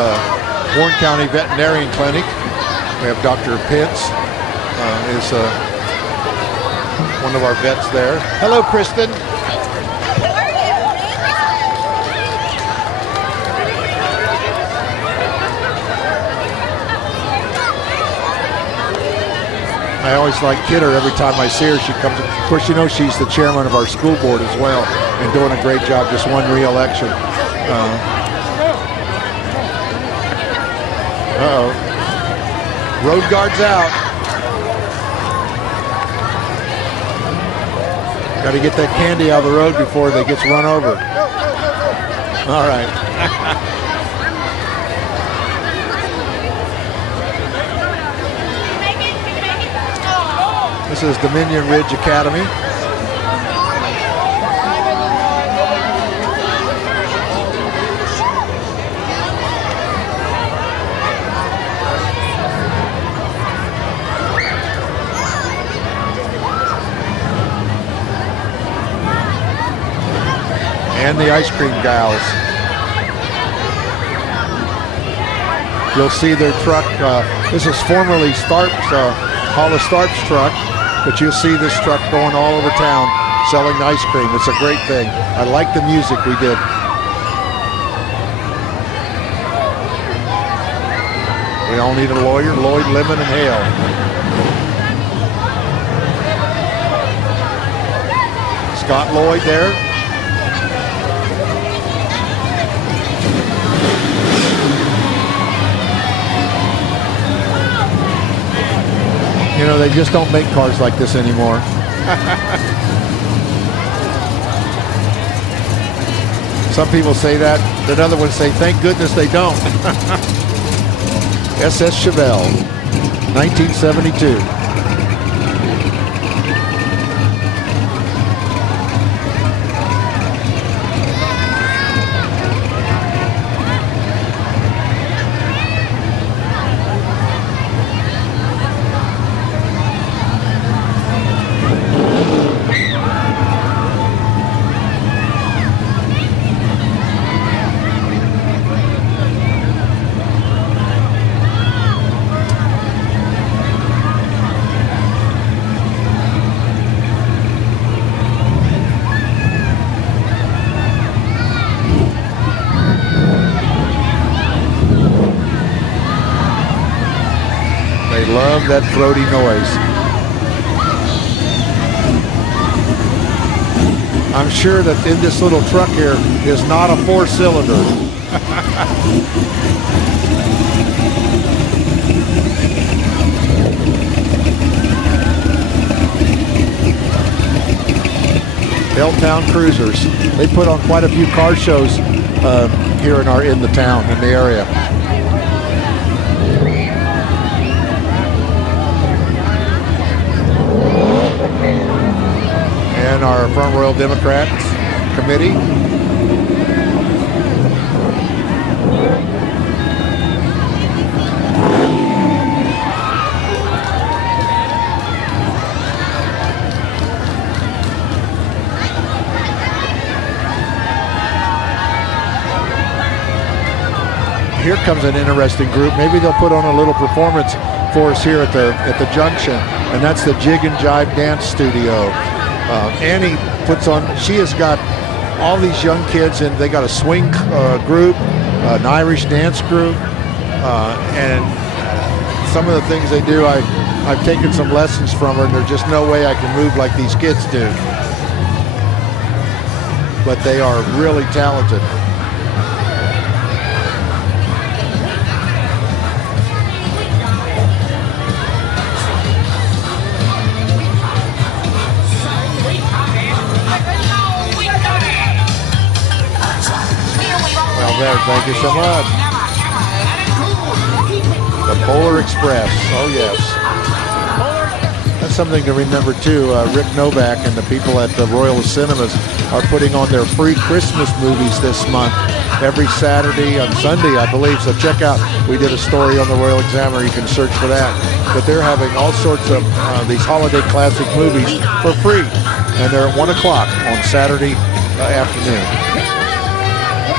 Warren County Veterinarian Clinic. We have Dr. Pitts. Is one of our vets there. Hello, Kristen. I always like Kidder every time I see her. She comes. Of course, you know she's the chairman of our school board as well, and doing a great job. Just won re-election. Road guard's out. Got to get that candy out of the road before they gets run over. All right. This is Dominion Ridge Academy. And the ice cream gals. You'll see their truck. This is formerly Starp's, Hall of Starp's truck, but you'll see this truck going all over town selling ice cream. It's a great thing. I like the music we did. We all need a lawyer. Lloyd, Lemon, and Hale. Scott Lloyd there. You know, they just don't make cars like this anymore. Some people say that. Then other ones say, thank goodness they don't. SS Chevelle, 1972. Love that throaty noise. I'm sure that in this little truck here is not a 4-cylinder. Helltown Cruisers. They put on quite a few car shows here in the town, in the area. And our Front Royal Democrats committee. Here comes an interesting group. Maybe they'll put on a little performance for us here at the junction, and that's the Jig and Jive Dance Studio. Annie puts on. She has got all these young kids, and they got a swing group, an Irish dance group, and some of the things they do, I've taken some lessons from her, and there's just no way I can move like these kids do. But they are really talented. There, thank you so much. The Polar Express. Oh, yes. That's something to remember, too. Rick Novak and the people at the Royal Cinemas are putting on their free Christmas movies this month. Every Saturday and Sunday, I believe. So check out. We did a story on the Royal Examiner. You can search for that. But they're having all sorts of these holiday classic movies for free. And they're at 1 o'clock on Saturday afternoon.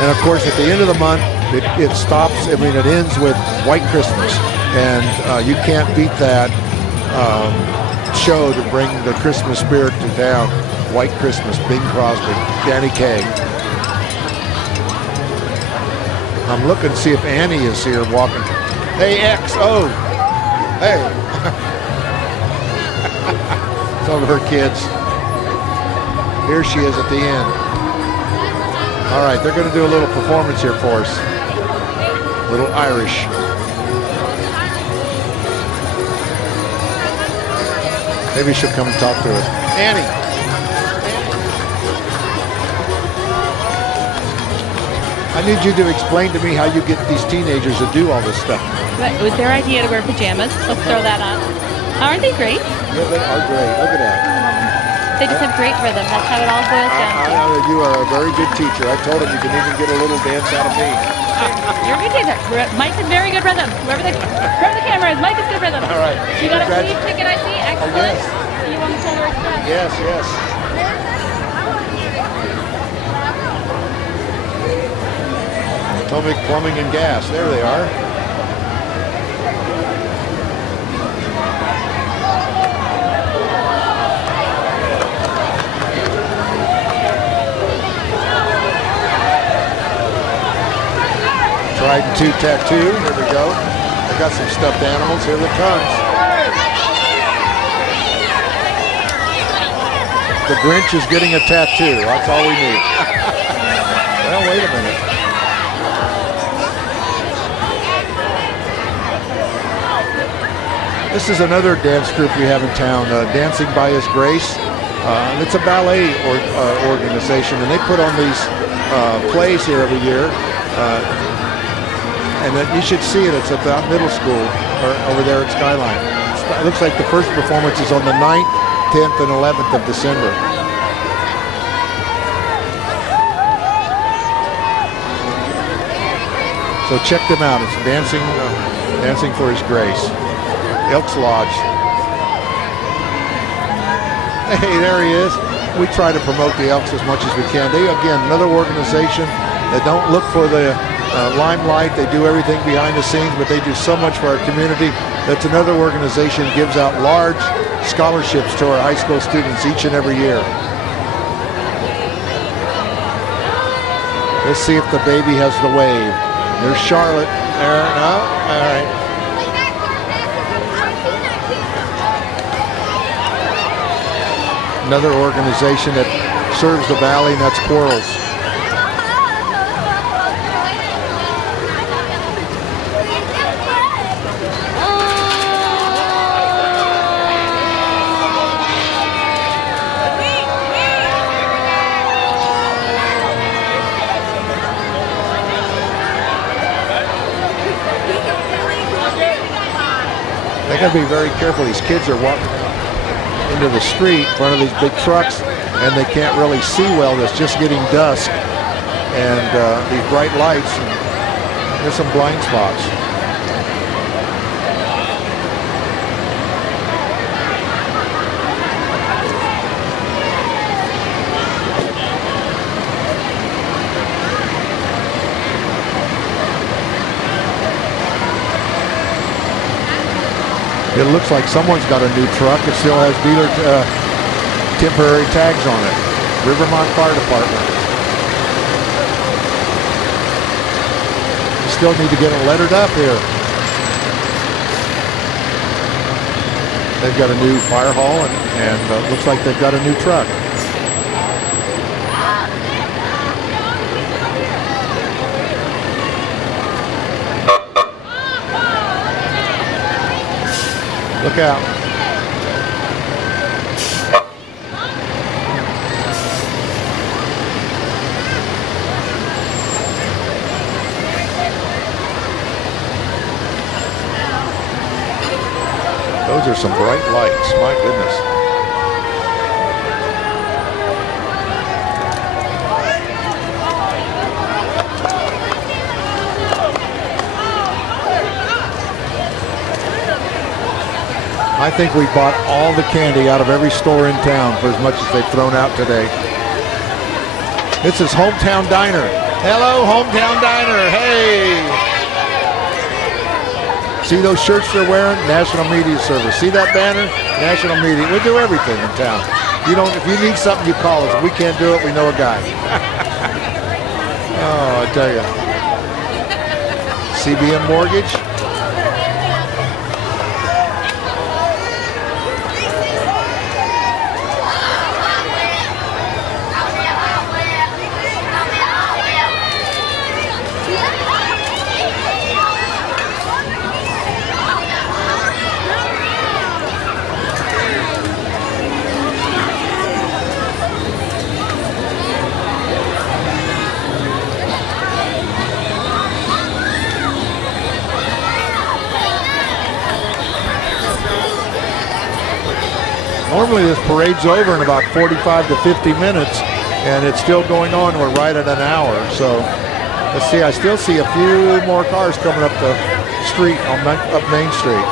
And of course, at the end of the month, it stops. I mean, it ends with White Christmas, and you can't beat that show to bring the Christmas spirit to town. White Christmas, Bing Crosby, Danny Kaye. I'm looking to see if Annie is here walking. Hey, XO. Hey. Some of her kids. Here she is at the end. All right, they're going to do a little performance here for us. A little Irish. Maybe she'll come and talk to us. Annie. I need you to explain to me how you get these teenagers to do all this stuff. But it was their idea to wear pajamas. Let's throw that on. Aren't they great? Yeah, they are great. Look at that. They just have great rhythm. That's how it all boils down to. You are a very good teacher. I told him you can even get a little dance out of me. You're a good dancer. Mike is very good rhythm. Wherever the camera is, Mike is good rhythm. All right. You got a sleeve ticket, I see. Excellent. yes. You want the Polar Express? Yes, yes. Potomac Plumbing and Gas. There they are. Trident 2 tattoo. Here we go. I got some stuffed animals. Here it comes. The Grinch is getting a tattoo. That's all we need. Well, wait a minute. This is another dance group we have in town, Dancing by His Grace. It's a ballet organization, and they put on these plays here every year. And you should see it. It's at the middle school or over there at Skyline. It looks like the first performance is on the 9th, 10th, and 11th of December. So check them out. It's Dancing for His Grace. Elks Lodge. Hey, there he is. We try to promote the Elks as much as we can. They, again, another organization that don't look for the limelight. They do everything behind the scenes, but they do so much for our community. That's another organization that gives out large scholarships to our high school students each and every year. Let's see if the baby has the wave. There's Charlotte. There, no, all right. Another organization that serves the valley, and that's Quarles. They got to be very careful. These kids are walking into the street in front of these big trucks, and they can't really see well. It's just getting dusk, and these bright lights, and there's some blind spots. It looks like someone's got a new truck. It still has dealer temporary tags on it. Rivermont Fire Department. You still need to get it lettered up here. They've got a new fire hall, and looks like they've got a new truck. Look out. Those are some bright lights, my goodness. I think we bought all the candy out of every store in town for as much as they've thrown out today. This is Hometown Diner. Hello, Hometown Diner. Hey. See those shirts they're wearing? National Media Service. See that banner? National Media. We do everything in town. If you need something, you call us. If we can't do it, we know a guy. Oh, I tell you. CBM Mortgage. Normally this parade's over in about 45 to 50 minutes, and it's still going on. We're right at an hour. So let's see. I still see a few more cars coming up the street up Main Street.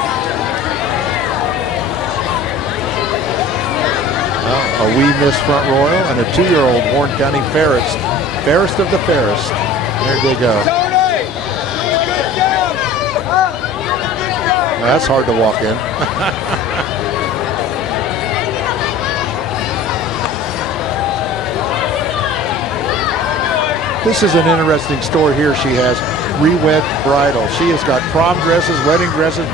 Well, a wee Miss Front Royal and a 2-year-old Warren County Fairest. Fairest of the fairest. There they go. That's hard to walk in. This is an interesting store here. She has Re-Wed Bridal. She has got prom dresses, wedding dresses,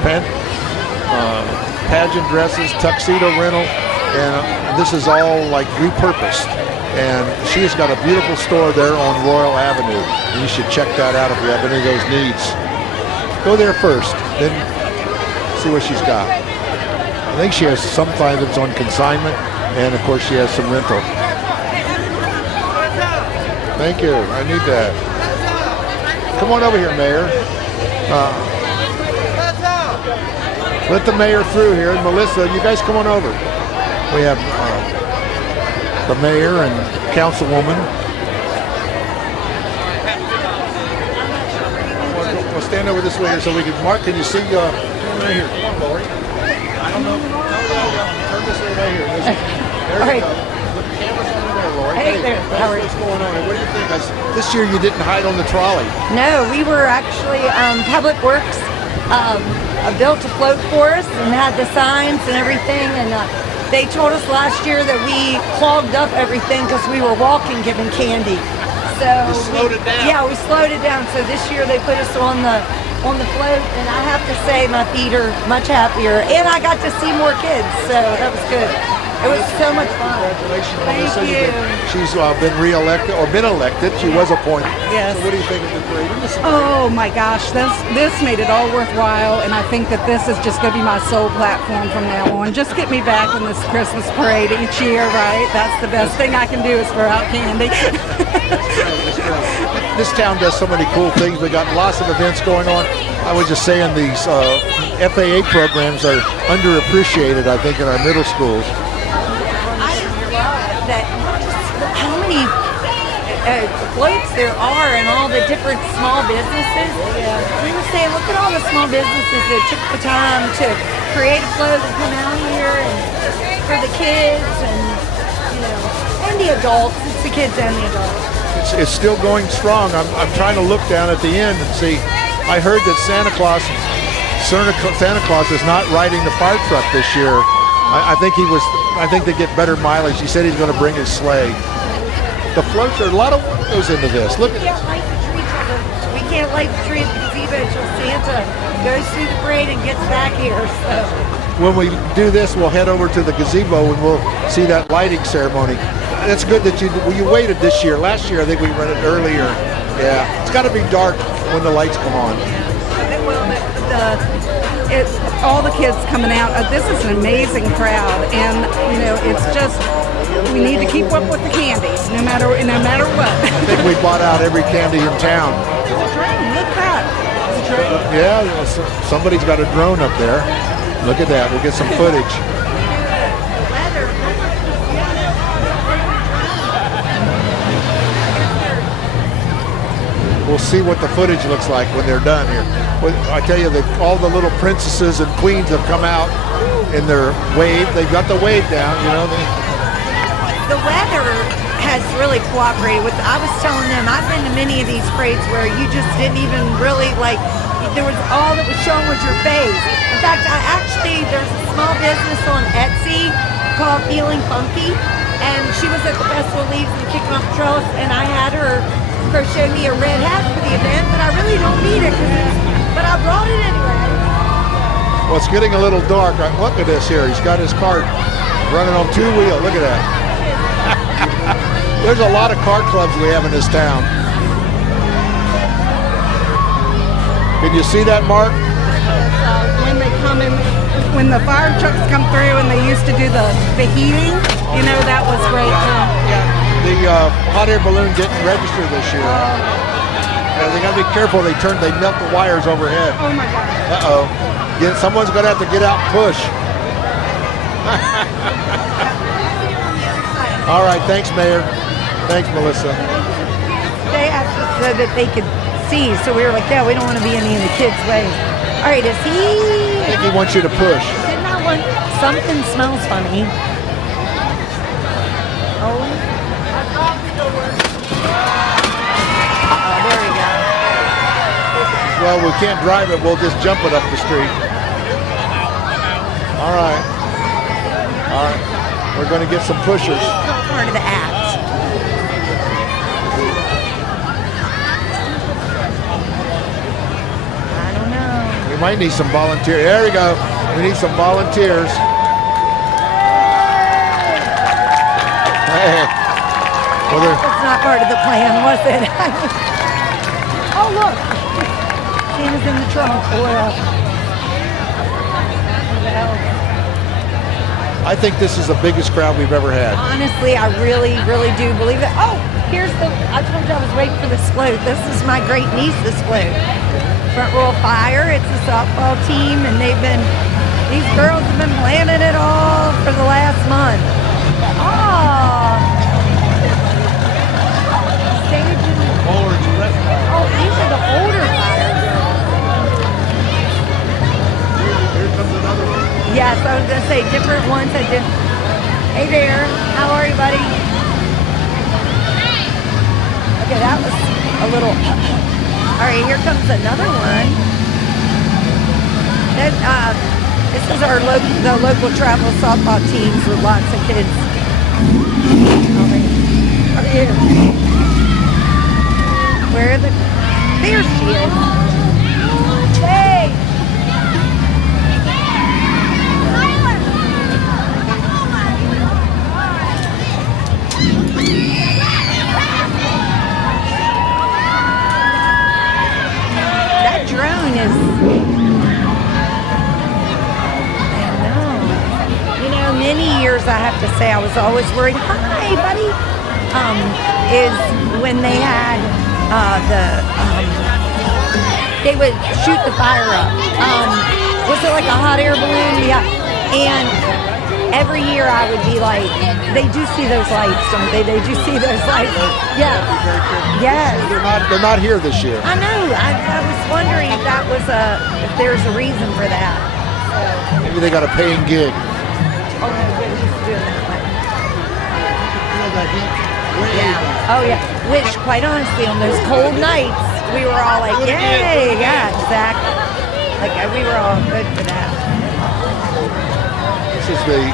pageant dresses, tuxedo rental, and this is all like repurposed. And she has got a beautiful store there on Royal Avenue. And you should check that out if you have any of those needs. Go there first, then see what she's got. I think she has some items on consignment, and of course she has some rental. Thank you. I need that. Come on over here, Mayor. Let the mayor through here. And Melissa, you guys come on over. We have the mayor and councilwoman. We'll stand over this way here so we can. Mark, can you see? Right here. Come on, Lori. I don't know. No. Turn this way right here. There you go. Hey there, Howard. What's going on? What do you think? This year you didn't hide on the trolley. No, we were actually, Public Works built a float for us and had the signs and everything. And they told us last year that we clogged up everything because we were walking giving candy. So you slowed it down. Yeah, we slowed it down. So this year they put us on the float, and I have to say my feet are much happier. And I got to see more kids, so that was good. It was so much fun. Congratulations, Melissa. Thank you. She's been re-elected, or been elected. She was appointed. Yes. So what do you think of the parade? Oh my gosh, this made it all worthwhile, and I think that this is just going to be my sole platform from now on. Just get me back in this Christmas parade each year, right? That's the best thing I can do is throw out candy. This town does so many cool things. We got lots of events going on. I was just saying these FAA programs are underappreciated, I think, in our middle schools. I love that how many floats there are and all the different small businesses. We were saying, look at all the small businesses that took the time to create a float and come out here and for the kids and the adults. It's the kids and the adults. It's still going strong. I'm trying to look down at the end and see. I heard that Santa Claus is not riding the fire truck this year. I think they get better mileage. He said he's going to bring his sleigh. The floats, there are a lot of work goes into this. Look at this. We can't light the tree at the gazebo until Santa goes through the parade and gets back here. So. When we do this, we'll head over to the gazebo and we'll see that lighting ceremony. It's good that you waited this year. Last year, I think we ran it earlier. Yeah, it's got to be dark when the lights come on. All the kids coming out. This is an amazing crowd, and it's just we need to keep up with the candy, no matter what. I think we bought out every candy in town. It's a drone. Look that. It's a drone. Yeah, somebody's got a drone up there. Look at that. We'll get some footage. We'll see what the footage looks like when they're done here. I tell you that all the little princesses and queens have come out in their wave. They've got the wave down, The weather has really cooperated with. I was telling them I've been to many of these parades where you just didn't even really there was all that was shown was your face. In fact, there's a small business on Etsy called Feeling Funky, and she was at the Festival of Leaves and Kicking Off the Trellis, and I had her crochet me a red hat for the event, but I really don't need it, but I brought it anyway. Well, it's getting a little dark. Look at this here. He's got his cart running on two wheels. Look at that. There's a lot of cart clubs we have in this town. Can you see that, Mark? When they come in, when the fire trucks come through and they used to do the heating, that was great too. Yeah. The hot air balloon didn't register this year. Yeah, they got to be careful. They melt the wires overhead. Oh my God. Uh-oh. Someone's going to have to get out and push. All right. Thanks, Mayor. Thanks, Melissa. They asked us so that they could see, so we were like, yeah, we don't want to be any of the kids' way. All right, is he? I think he wants you to push. Didn't I want something smells funny? Oh, there we go. Well, we can't drive it. We'll just jump it up the street. All right. All right. We're going to get some pushers. Part of the act. I don't know. We might need some volunteers. There we go. We need some volunteers. Hey. Well, That's not part of the plan, was it? Oh, look. Santa's in the trunk. I think this is the biggest crowd we've ever had. Honestly, I really, really do believe that. Oh, I told you I was waiting for this float. This is my great niece's float. Front Royal Fire, it's a softball team, and these girls have been planning it all for the last month. These are the older fire girls. Here comes another one. Yes, I was going to say different ones at different. Hey there, how are you, buddy? Okay, that was a little. All right, here comes another one. This is the local travel softball teams with lots of kids. How are you? Where are there she is. Hey! That drone is... I know. Many years I have to say I was always worried, hi, buddy, is when they had they would shoot the fire up. Was it like a hot air balloon? Yeah. And every year I would be like, they do see those lights, don't they? They do see those lights. Yeah. Yes. They're not here this year. I know. I was wondering if that was if there's a reason for that. Maybe they got a paying gig. Oh no, they're just doing that way. Yeah. Oh yeah. Which, quite honestly, on those cold nights, we were all like, "Yay!" Yeah, exactly. Like we were all good for that. This is the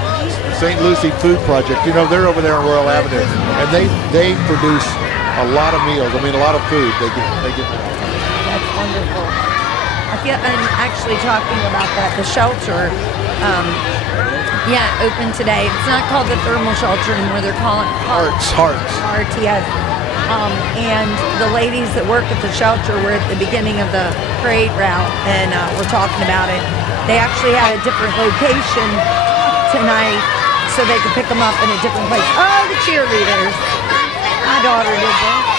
St. Lucie Food Project. You know, they're over there on Royal Avenue, and they produce a lot of meals. I mean, a lot of food. They get. That's wonderful. I feel, and actually talking about that, the shelter, open today. It's not called the thermal shelter anymore. They're calling it Hearts. Hearts, yes. And the ladies that work at the shelter were at the beginning of the parade route, and we're talking about it. They actually had a different location tonight, so they could pick them up in a different place. Oh, the cheerleaders. My daughter did that.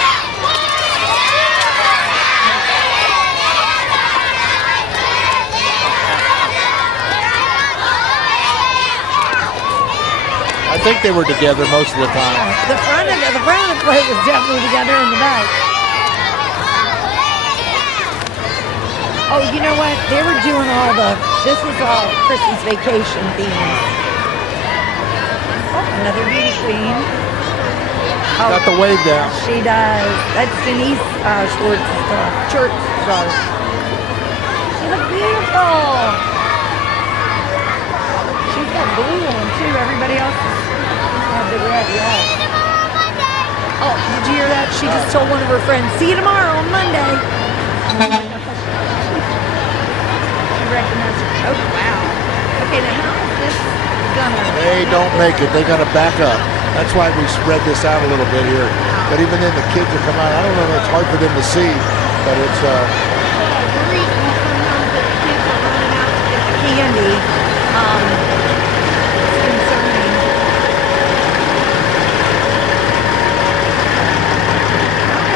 I think they were together most of the time. The front of the plate was definitely together in the back. Oh, you know what? They were doing this was all Christmas vacation themed. Oh, another beauty queen. Oh, Got the wave down. she does. That's Denise Church. She looks beautiful. She's got blue on too. Everybody else had the red, yeah. Oh, did you hear that? She just told one of her friends, "See you tomorrow on Monday." She recognized her. Oh, wow. Okay, now how is this gonna... They don't make it. They got to back up. That's why we spread this out a little bit here. But even then, the kids will come out. I don't know if it's hard for them to see, but it's... candy. It's concerning.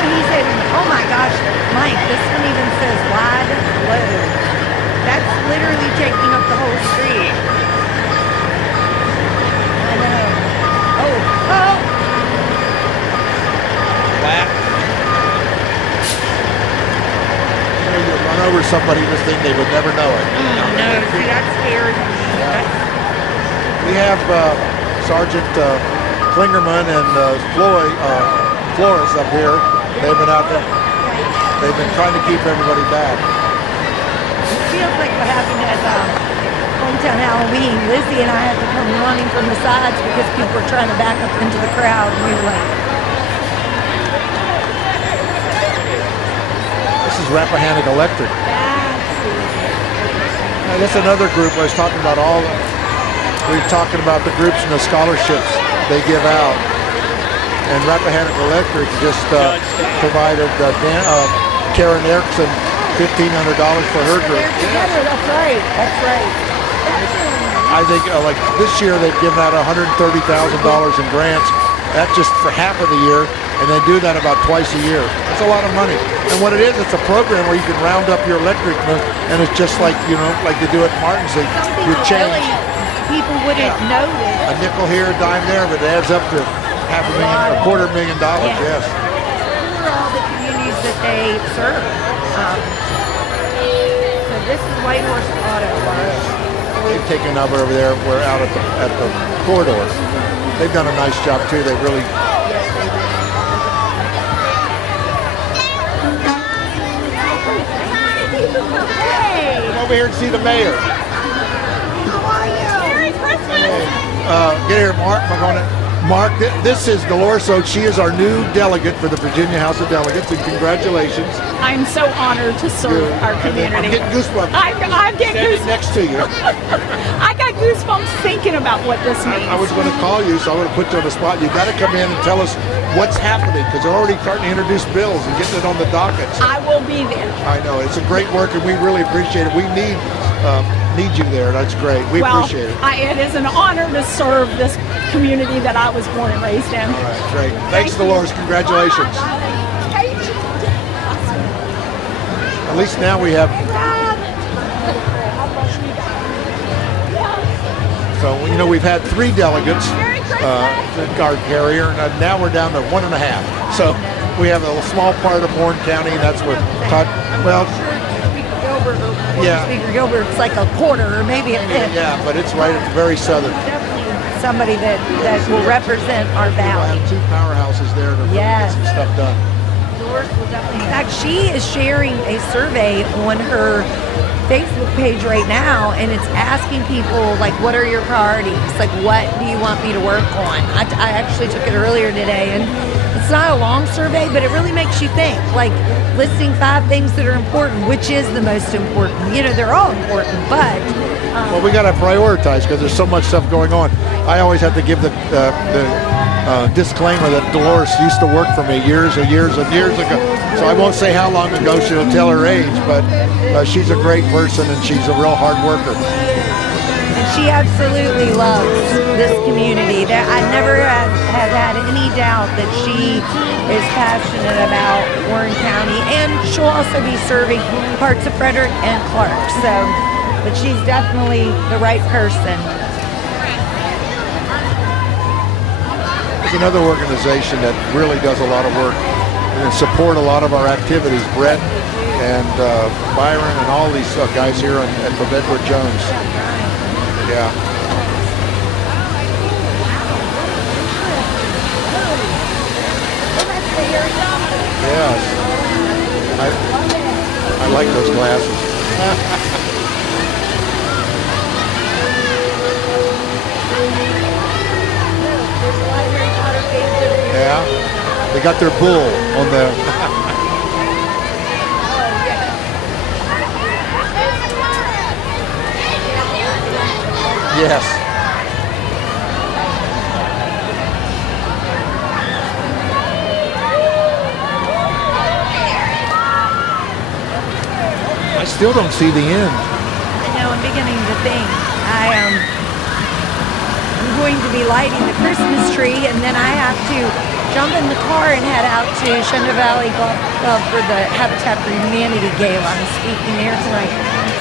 He said, "Oh my gosh, Mike, this one even says wide load." That's literally taking up the whole street. I know. Oh. Back. You run over somebody and just think they would never know it. No, see, that's scary. We have Sergeant Klingerman and Flores up here. They've been out there. They've been trying to keep everybody back. It feels like what happened at Hometown Halloween. Lizzie and I had to come running from the sides because people were trying to back up into the crowd, and we were like... This is Rappahannock Electric. Now, this is another group I was talking about. We were talking about the groups and the scholarships they give out. And Rappahannock Electric just provided Karen Erickson $1,500 for her group. Together, that's right. That's right. I think like this year they've given out $130,000 in grants. That's just for half of the year, and they do that about twice a year. That's a lot of money. And what it is, it's a program where you can round up your electric, and it's just like like they do at Martin's. You change. Really, people wouldn't notice. A nickel here, a dime there, but it adds up to $250,000, yes. Who are all the communities that they serve? So this is White Horse Auto Works. They've taken over there. We're out at the corridor. They've done a nice job too. They really. Hey! Come over here and see the mayor. How are you? Merry Christmas! Get here, Mark. Mark, this is Dolores Oates. She is our new delegate for the Virginia House of Delegates, and congratulations. I'm so honored to serve our community. I'm getting goosebumps. I'm getting Standing goosebumps. next to you. I got goosebumps thinking about what this means. I was going to call you, so I'm going to put you on the spot. You got to come in and tell us what's happening, because they're already starting to introduce bills and getting it on the docket. I will be there. I know. It's a great work, and we really appreciate it. We need you there. That's great. We appreciate it. It is an honor to serve this community that I was born and raised in. All right, great. Thanks, Dolores. Congratulations. least now we have. So, you know, we've had 3 delegates, the card carrier, and now we're down to 1.5. So we have a small part of Warren County, and that's what Todd, well, yeah. Speaker Gilbert's like a quarter or maybe a fifth. Yeah, but it's right at the very southern. Definitely somebody that will represent our We'll valley. have 2 powerhouses there to really Yes. get some stuff done. Doris will definitely. In fact, she is sharing a survey on her Facebook page right now, and it's asking people, like, what are your priorities? Like, what do you want me to work on? I actually took it earlier today, and it's not a long survey, but it really makes you think, like, listing 5 things that are important, which is the most important. You know, they're all important, but Well, we got to prioritize because there's so much stuff going on. I always have to give the disclaimer that Dolores used to work for me years and years and years ago. So I won't say how long ago, she'll tell her age, but she's a great person and she's a real hard worker. and she absolutely loves this community. I never have had any doubt that she is passionate about Warren County, and she'll also be serving parts of Frederick and Clark. So, but she's definitely the right person. There's another organization that really does a lot of work and support a lot of our activities. Brett and Byron and all these guys here at the Edward Jones. Yeah. Yes. I like those glasses. Yeah. They got their bull on the. Yes. I still don't see the end. I know, I'm beginning to think. I'm going to be lighting the Christmas tree, and then I have to jump in the car and head out to Shenandoah Valley Golf Club for the Habitat for Humanity Gala. I'm speaking there tonight.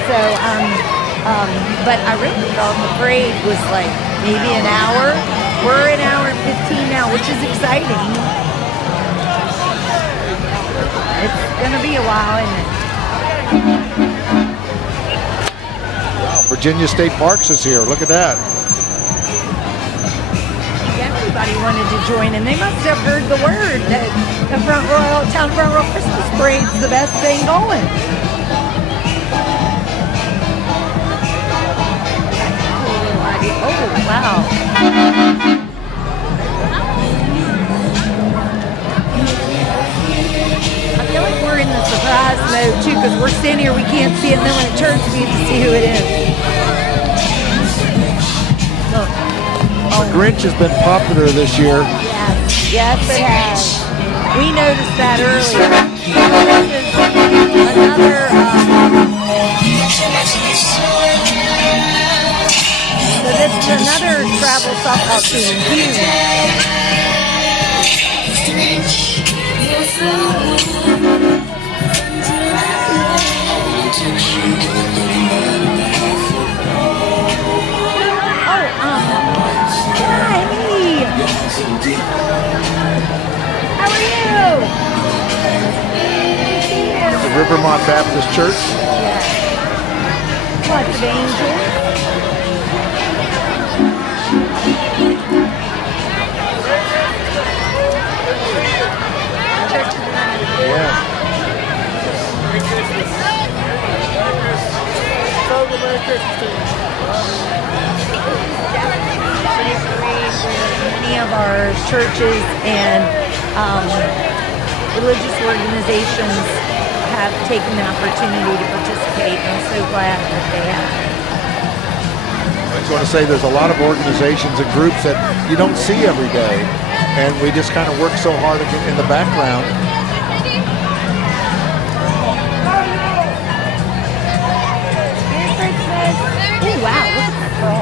So, but I really thought the parade was like maybe an hour. We're an hour and 15 now, which is exciting. It's gonna be a while, isn't it? Wow, Virginia State Parks is here. Look at that. Everybody wanted to join, and they must have heard the word that the Town Front Royal Christmas Parade's the best thing going. Oh, wow. I feel like we're in the surprise mode, too, because we're sitting here, we can't see it, and then when it turns, we get to see who it is. Look. The Grinch has been popular this year. Yes, it has. We noticed that earlier. This is another. So this is another travel softball team. How are you? The Rivermont Baptist Church. Yeah. Lots of angels. Yeah. Merry Christmas. Merry Christmas to you. Many of our churches and religious organizations have taken the opportunity to participate, and I'm so glad that they have. I just want to say there's a lot of organizations and groups that you don't see every day, and we just kind of work so hard in the background. Merry Christmas! Oh wow, look at that girl.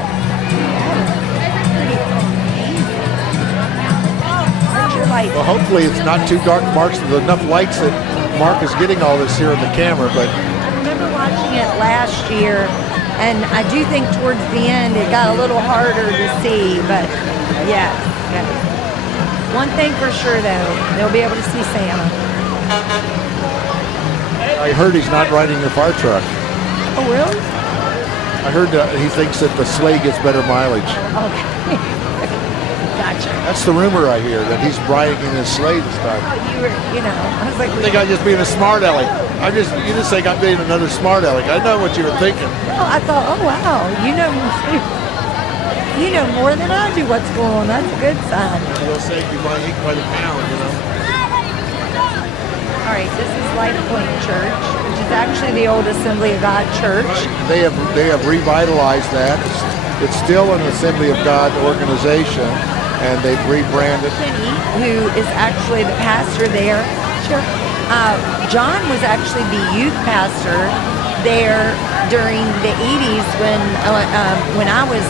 Well, hopefully it's not too dark, Marks. There's enough lights that Mark is getting all this here in the camera, but I remember watching it last year, and I do think towards the end it got a little harder to see, but yes. One thing for sure though, they'll be able to see Santa. I heard he's not riding your fire truck. Oh, really? I heard he thinks that the sleigh gets better mileage. Okay. Gotcha. That's the rumor I hear, that he's riding in his sleigh this time. I was like, I think I'm just being a smart aleck. You just think I'm being another smart aleck. I know what you were thinking. oh, I thought, oh wow, you know more than I do what's going on. That's a good sign. They'll say you buy ink by the pound, you know. All right, this is Life Point Church, which is actually the old Assembly of God church. They have revitalized that. It's still an Assembly of God organization, and they've rebranded. Who is actually the pastor there? Sure. John was actually the youth pastor there during the 80s when I was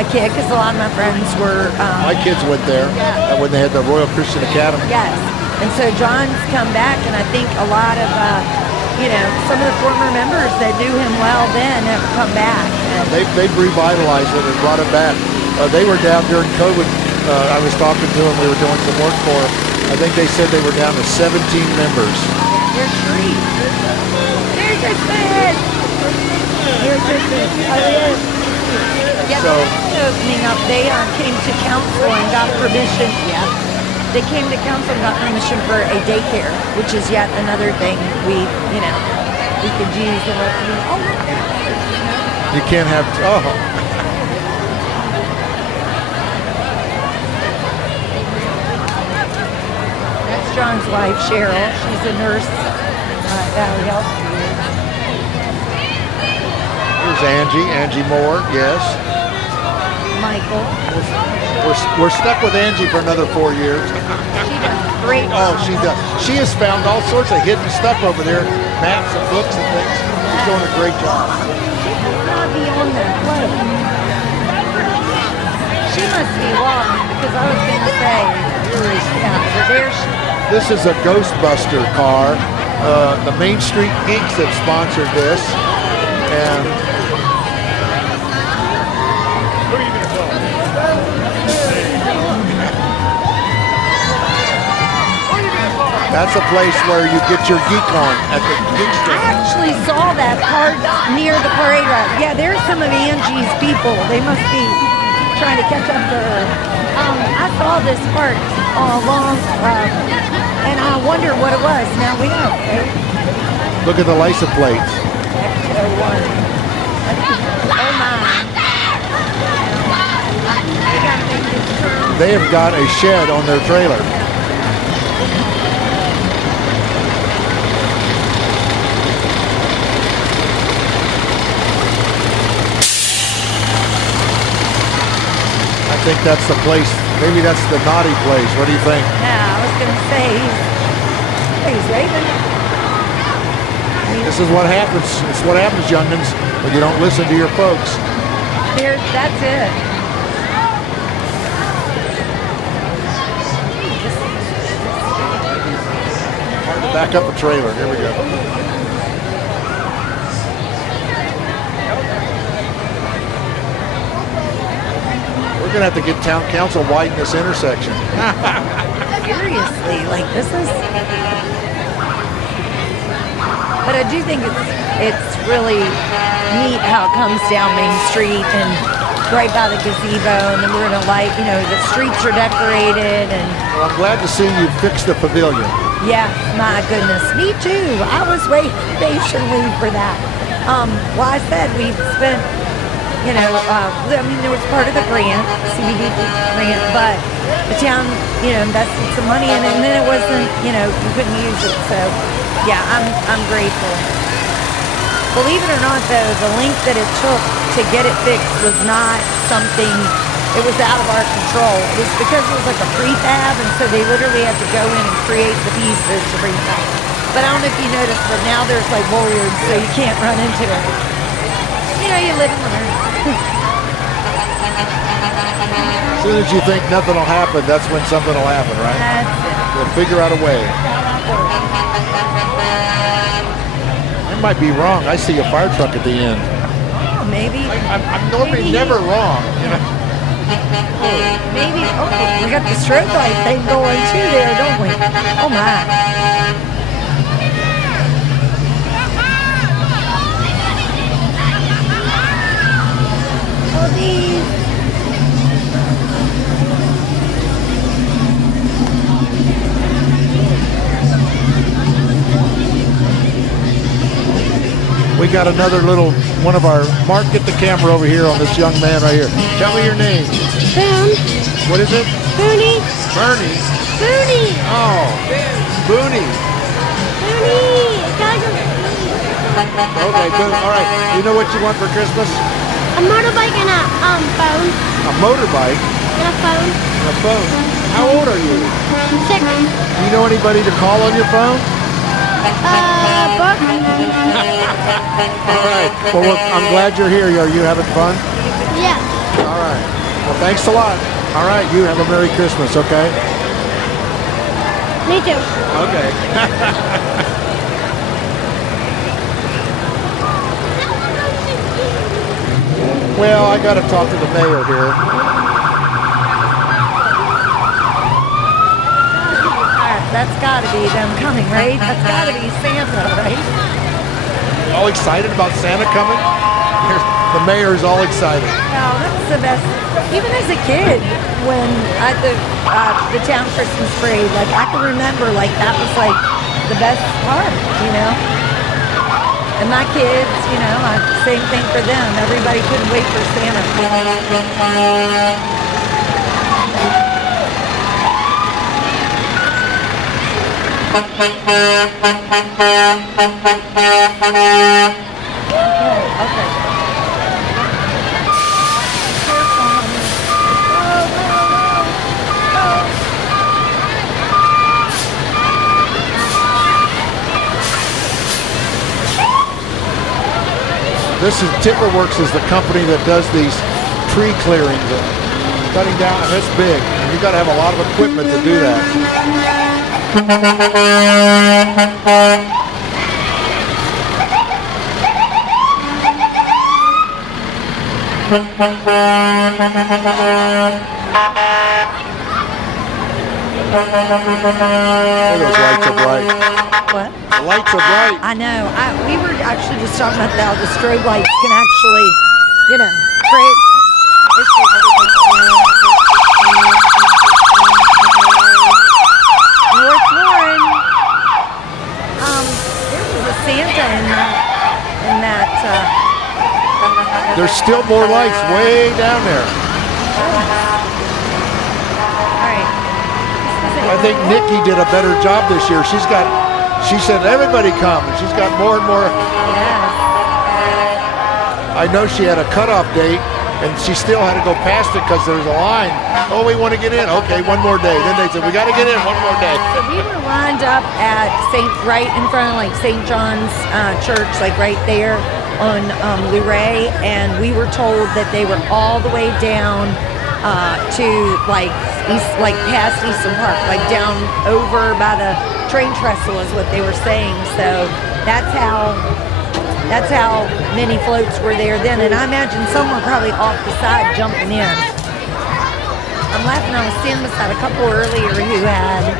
a kid, because a lot of my friends were. My kids went there when they had the Royal Christian Academy. Yes, and so John's come back, and I think a lot of some of the former members that knew him well then have come back. They've revitalized it and brought it back. They were down during COVID. I was talking to them. We were doing some work for them. I think they said they were down to 17 members. They're free. Merry Christmas! Merry Christmas. Yeah, So opening up, they came to council and got permission. Yeah. They came to council and got permission for a daycare, which is yet another thing we could use. you can't have. That's John's wife, Cheryl. She's a nurse at Valley Health. Here's Angie Moore. Yes. Michael. We're stuck with Angie for another 4 years. She does great. Oh, she does. She has found all sorts of hidden stuff over there, maps and books and things. She's doing a great job. She could not be on that plane. She must be lost, because I was going to say, but there she is. This is a Ghostbuster car. The Main Street Geeks have sponsored this, and that's a place where you get your geek on at the geek store. I actually saw that part near the parade route. Yeah, there's some of Angie's people. They must be trying to catch up to her. I saw this part all along, and I wonder what it was. Now we know. Right? Look at the license plates. X01. Oh my. They have got a shed on their trailer. I think that's the place. Maybe that's the naughty place. What do you think? Yeah, I was going to say he's raving. This is what happens. It's what happens, youngins, when you don't listen to your folks. That's it. Back up a trailer. Here we go. We're going to have to get town council widen this intersection. Seriously, like this is. But I do think it's really neat how it comes down Main Street and right by the gazebo, and then we're gonna the streets are decorated and. Well, I'm glad to see you fixed the pavilion. Yeah, my goodness, me too. I was waiting patiently for that. Well, I said we've spent, there was part of the grant, CBD grant, but the town, invested some money in it, and then it wasn't, you couldn't use it. So, yeah, I'm grateful. Believe it or not, though, the length that it took to get it fixed was not something. It was out of our control. It was because it was like a prefab, and so they literally had to go in and create the pieces to bring it back. But I don't know if you noticed, but now there's like warriors, so you can't run into it. You live and learn. As soon as you think nothing will happen, that's when something will happen, right? That's it. We'll figure out a way. I might be wrong. I see a fire truck at the end. Oh, maybe. I'm normally never wrong, you know. Maybe. Oh, we got the strobe light thing going too there, don't we? Oh my. Oh, these. We got another little one of our. Mark, get the camera over here on this young man right here. Tell me your name. Boone. What is it? Booney. Bernie. Booney. Oh, Booney. Booney. Gotta go. Okay, Boone. All right. You know what you want for Christmas? A motorbike and a phone. A motorbike And a phone. and a phone. How old are you? 6. Do you know anybody to call on your phone? Book. All right. Well, look, I'm glad you're here. Are you having fun? Yeah. All right. Well, thanks a lot. All right. You have a Merry Christmas, okay? Me too. Okay. Well, I got to talk to the mayor here. That's got to be them coming, right? That's got to be Santa, right? All excited about Santa coming? The mayor's all excited. No, that's the best. Even as a kid, when at the town Christmas parade, like I can remember, like that was like the best part, you know. And my kids, you know, same thing for them. Everybody couldn't wait for Santa. Okay. This is Timberworks is the company that does these tree clearings and cutting down, and it's big. You got to have a lot of equipment to do that. Oh, those lights are bright. What? The lights are bright. I know. We were actually just talking about how the strobe lights can actually, you know, create issues. North Warren, there was a Santa in that. There's still more lights way down there. All right. I think Nikki did a better job this year. She said everybody come, and she's got more and more. I know she had a cutoff date, and she still had to go past it because there's a line. Oh, we want to get in. Okay, one more day. Then they said, we got to get in one more day. So we were lined up at right in front of like St. John's Church, like right there on Luray, and we were told that they were all the way down to like past Easton Park, like down over by the train trestle is what they were saying. So that's how many floats were there then, and I imagine some were probably off the side jumping in. I'm laughing. I was standing beside a couple earlier who had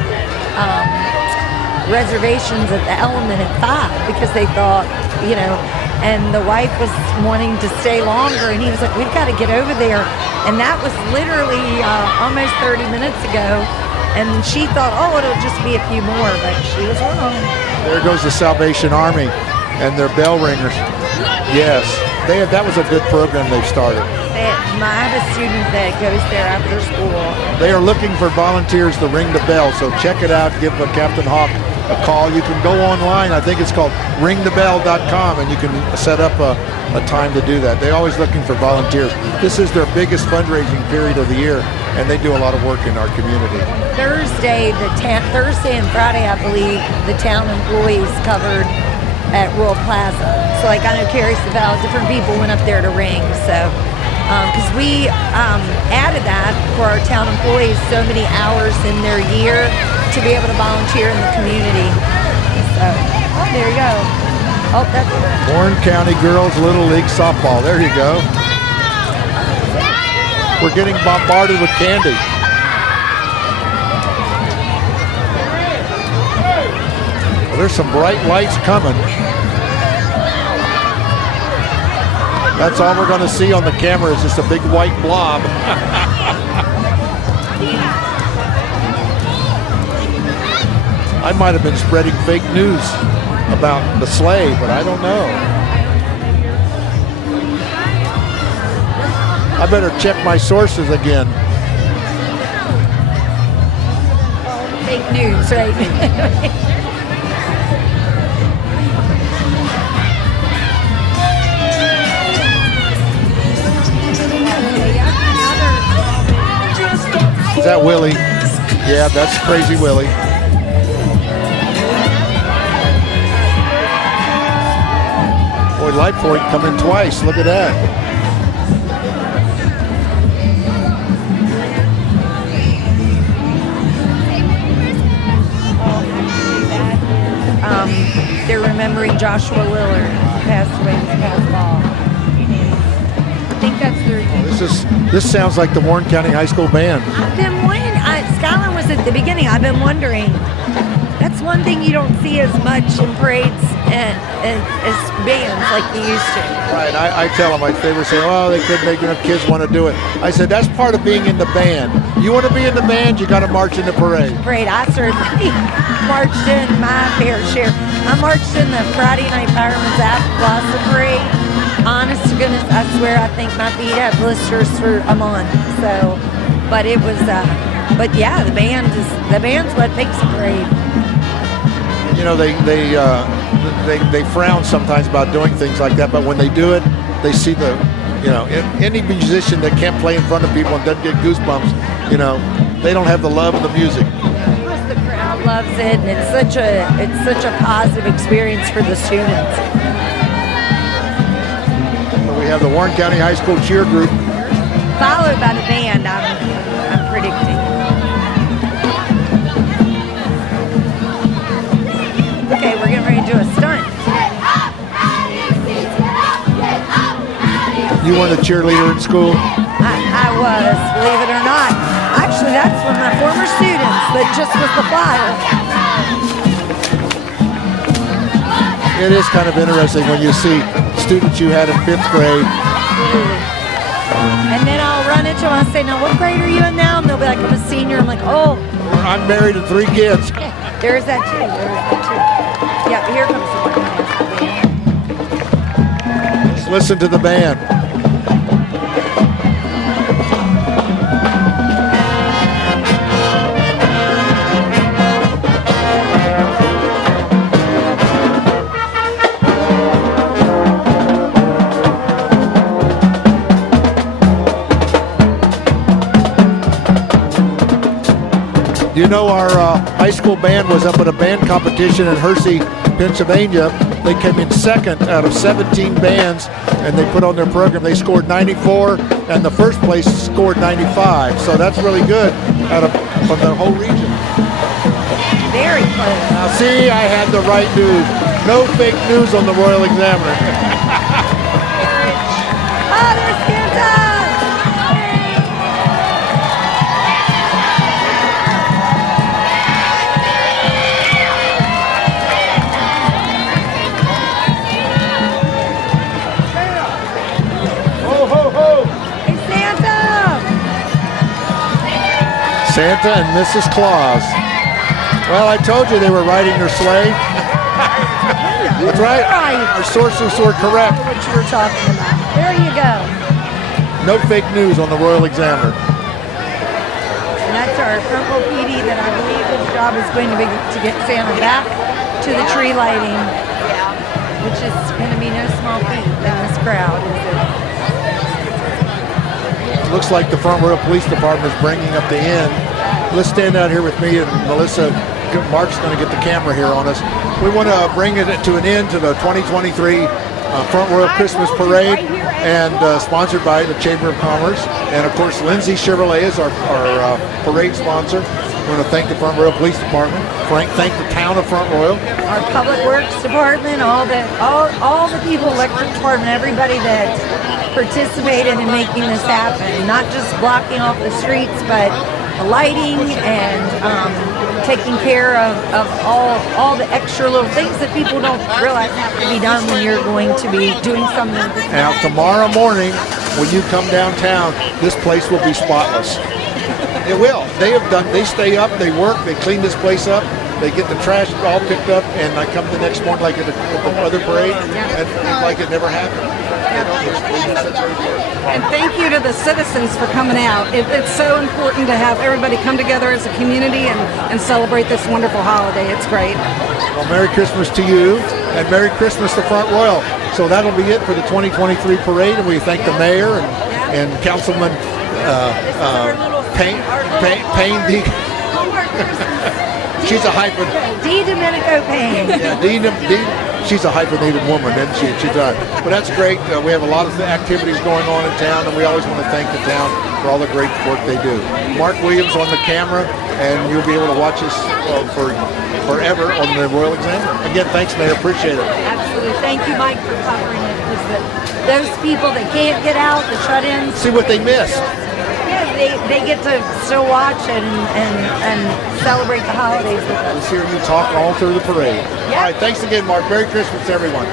reservations at the Element at 5 because they thought, you know, and the wife was wanting to stay longer, and he was like, we've got to get over there. And that was literally almost 30 minutes ago. And she thought, oh, it'll just be a few more, but she was wrong. There goes the Salvation Army and their bell ringers. Yes, that was a good program they've started. I have a student that goes there after school. They are looking for volunteers to ring the bell, so check it out. Give Captain Hawk a call. You can go online. I think it's called ringthebell.com, and you can set up a time to do that. They're always looking for volunteers. This is their biggest fundraising period of the year, and they do a lot of work in our community. Thursday and Friday, I believe, the town employees covered at Royal Plaza. So like I know Carrie Savell, different people went up there to ring. So because we added that for our town employees so many hours in their year to be able to volunteer in the community. So, oh, there you go. Oh, that's Warren County Girls Little League Softball. There you go. We're getting bombarded with candy. Well, there's some bright lights coming. That's all we're going to see on the camera is just a big white blob. I might have been spreading fake news about the sleigh, but I don't know. I better check my sources again. fake news, right? Is that Willie? Yeah, that's Crazy Willie. Boy, Light Point coming twice. Look at that. They're remembering Joshua Lillard, who passed away this past fall. I think that's their. This sounds like the Warren County High School band. I've been wondering. Skyline was at the beginning. I've been wondering. That's one thing you don't see as much in parades as bands like you used to. Right. I tell them, they were saying, "Oh, they couldn't make enough kids want to do it." I said, "That's part of being in the band. You want to be in the band, you got to march in the parade." Parade. I certainly marched in my fair share. I marched in the Friday Night Fireman's Blossom Parade. Honest to goodness, I swear, I think my feet had blisters for a month. So, but it was, but yeah, the band's what makes a parade. You know, they frown sometimes about doing things like that, but when they do it, they see the, you know, any musician that can't play in front of people and doesn't get goosebumps, you know, they don't have the love of the music. The crowd loves it, and it's such a positive experience for the students. We have the Warren County High School cheer group, followed by the band. I'm predicting. Okay, we're getting ready to do a stunt. You weren't a cheerleader in school? I was, believe it or not. Actually, that's one of my former students that just was the flyer. It is kind of interesting when you see students you had in 5th grade. And then I'll run into them and I'll say, "Now, what grade are you in now?" And they'll be like, "I'm a senior." I'm like, "Oh." I'm married to 3 kids. There's that too. Yeah, here comes the one. Let's listen to the band. You know, our high school band was up at a band competition in Hershey, Pennsylvania. They came in 2nd out of 17 bands, and they put on their program. They scored 94, and the first place scored 95. So that's really good from the whole region. Very close. Now, see, I had the right news. No fake news on the Royal Examiner. Oh, there's Santa! Santa and Mrs. Claus. Well, I told you they were riding their sleigh. That's right. Our sources were correct. What you were talking about. There you go. No fake news on the Royal Examiner. And that's our Uncle Petey that I believe his job is going to be to get Santa back to the tree lighting, which is going to be no small feat in this crowd, is it? Looks like the Front Royal Police Department is bringing up the end. Let's stand out here with me, and Melissa, Mark's going to get the camera here on us. We want to bring it to an end to the 2023 Front Royal Christmas Parade, and sponsored by the Chamber of Commerce. And of course, Lindsay Chevrolet is our parade sponsor. We want to thank the Front Royal Police Department. Thank the town of Front Royal. Our Public Works Department, all the people, electric department, everybody that participated in making this happen. Not just blocking off the streets, but the lighting and taking care of all the extra little things that people don't realize have to be done when you're going to be doing something. Now tomorrow morning, when you come downtown, this place will be spotless. It will. They stay up, they work, they clean this place up, they get the trash all picked up, and I come the next morning like at the other parade, and like it never happened. And thank you to the citizens for coming out. It's so important to have everybody come together as a community and celebrate this wonderful holiday. It's great. Well, Merry Christmas to you, and Merry Christmas to Front Royal. So that'll be it for the 2023 parade, and we thank the mayor and Councilman Payne D. She's a hyphen. D. Domenico Payne. Yeah, D. She's a hyphenated woman, isn't she? She does. But that's great. We have a lot of activities going on in town, and we always want to thank the town for all the great work they do. Mark Williams on the camera, and you'll be able to watch us for forever on the Royal Examiner. Again, thanks, Mayor. Appreciate it. Absolutely. Thank you, Mike, for covering it. Because those people that can't get out, the shut-ins. See what they missed. Yeah, they get to still watch and celebrate the holidays with us. Let's hear you talk all through the parade. All right, thanks again, Mark. Merry Christmas, everyone.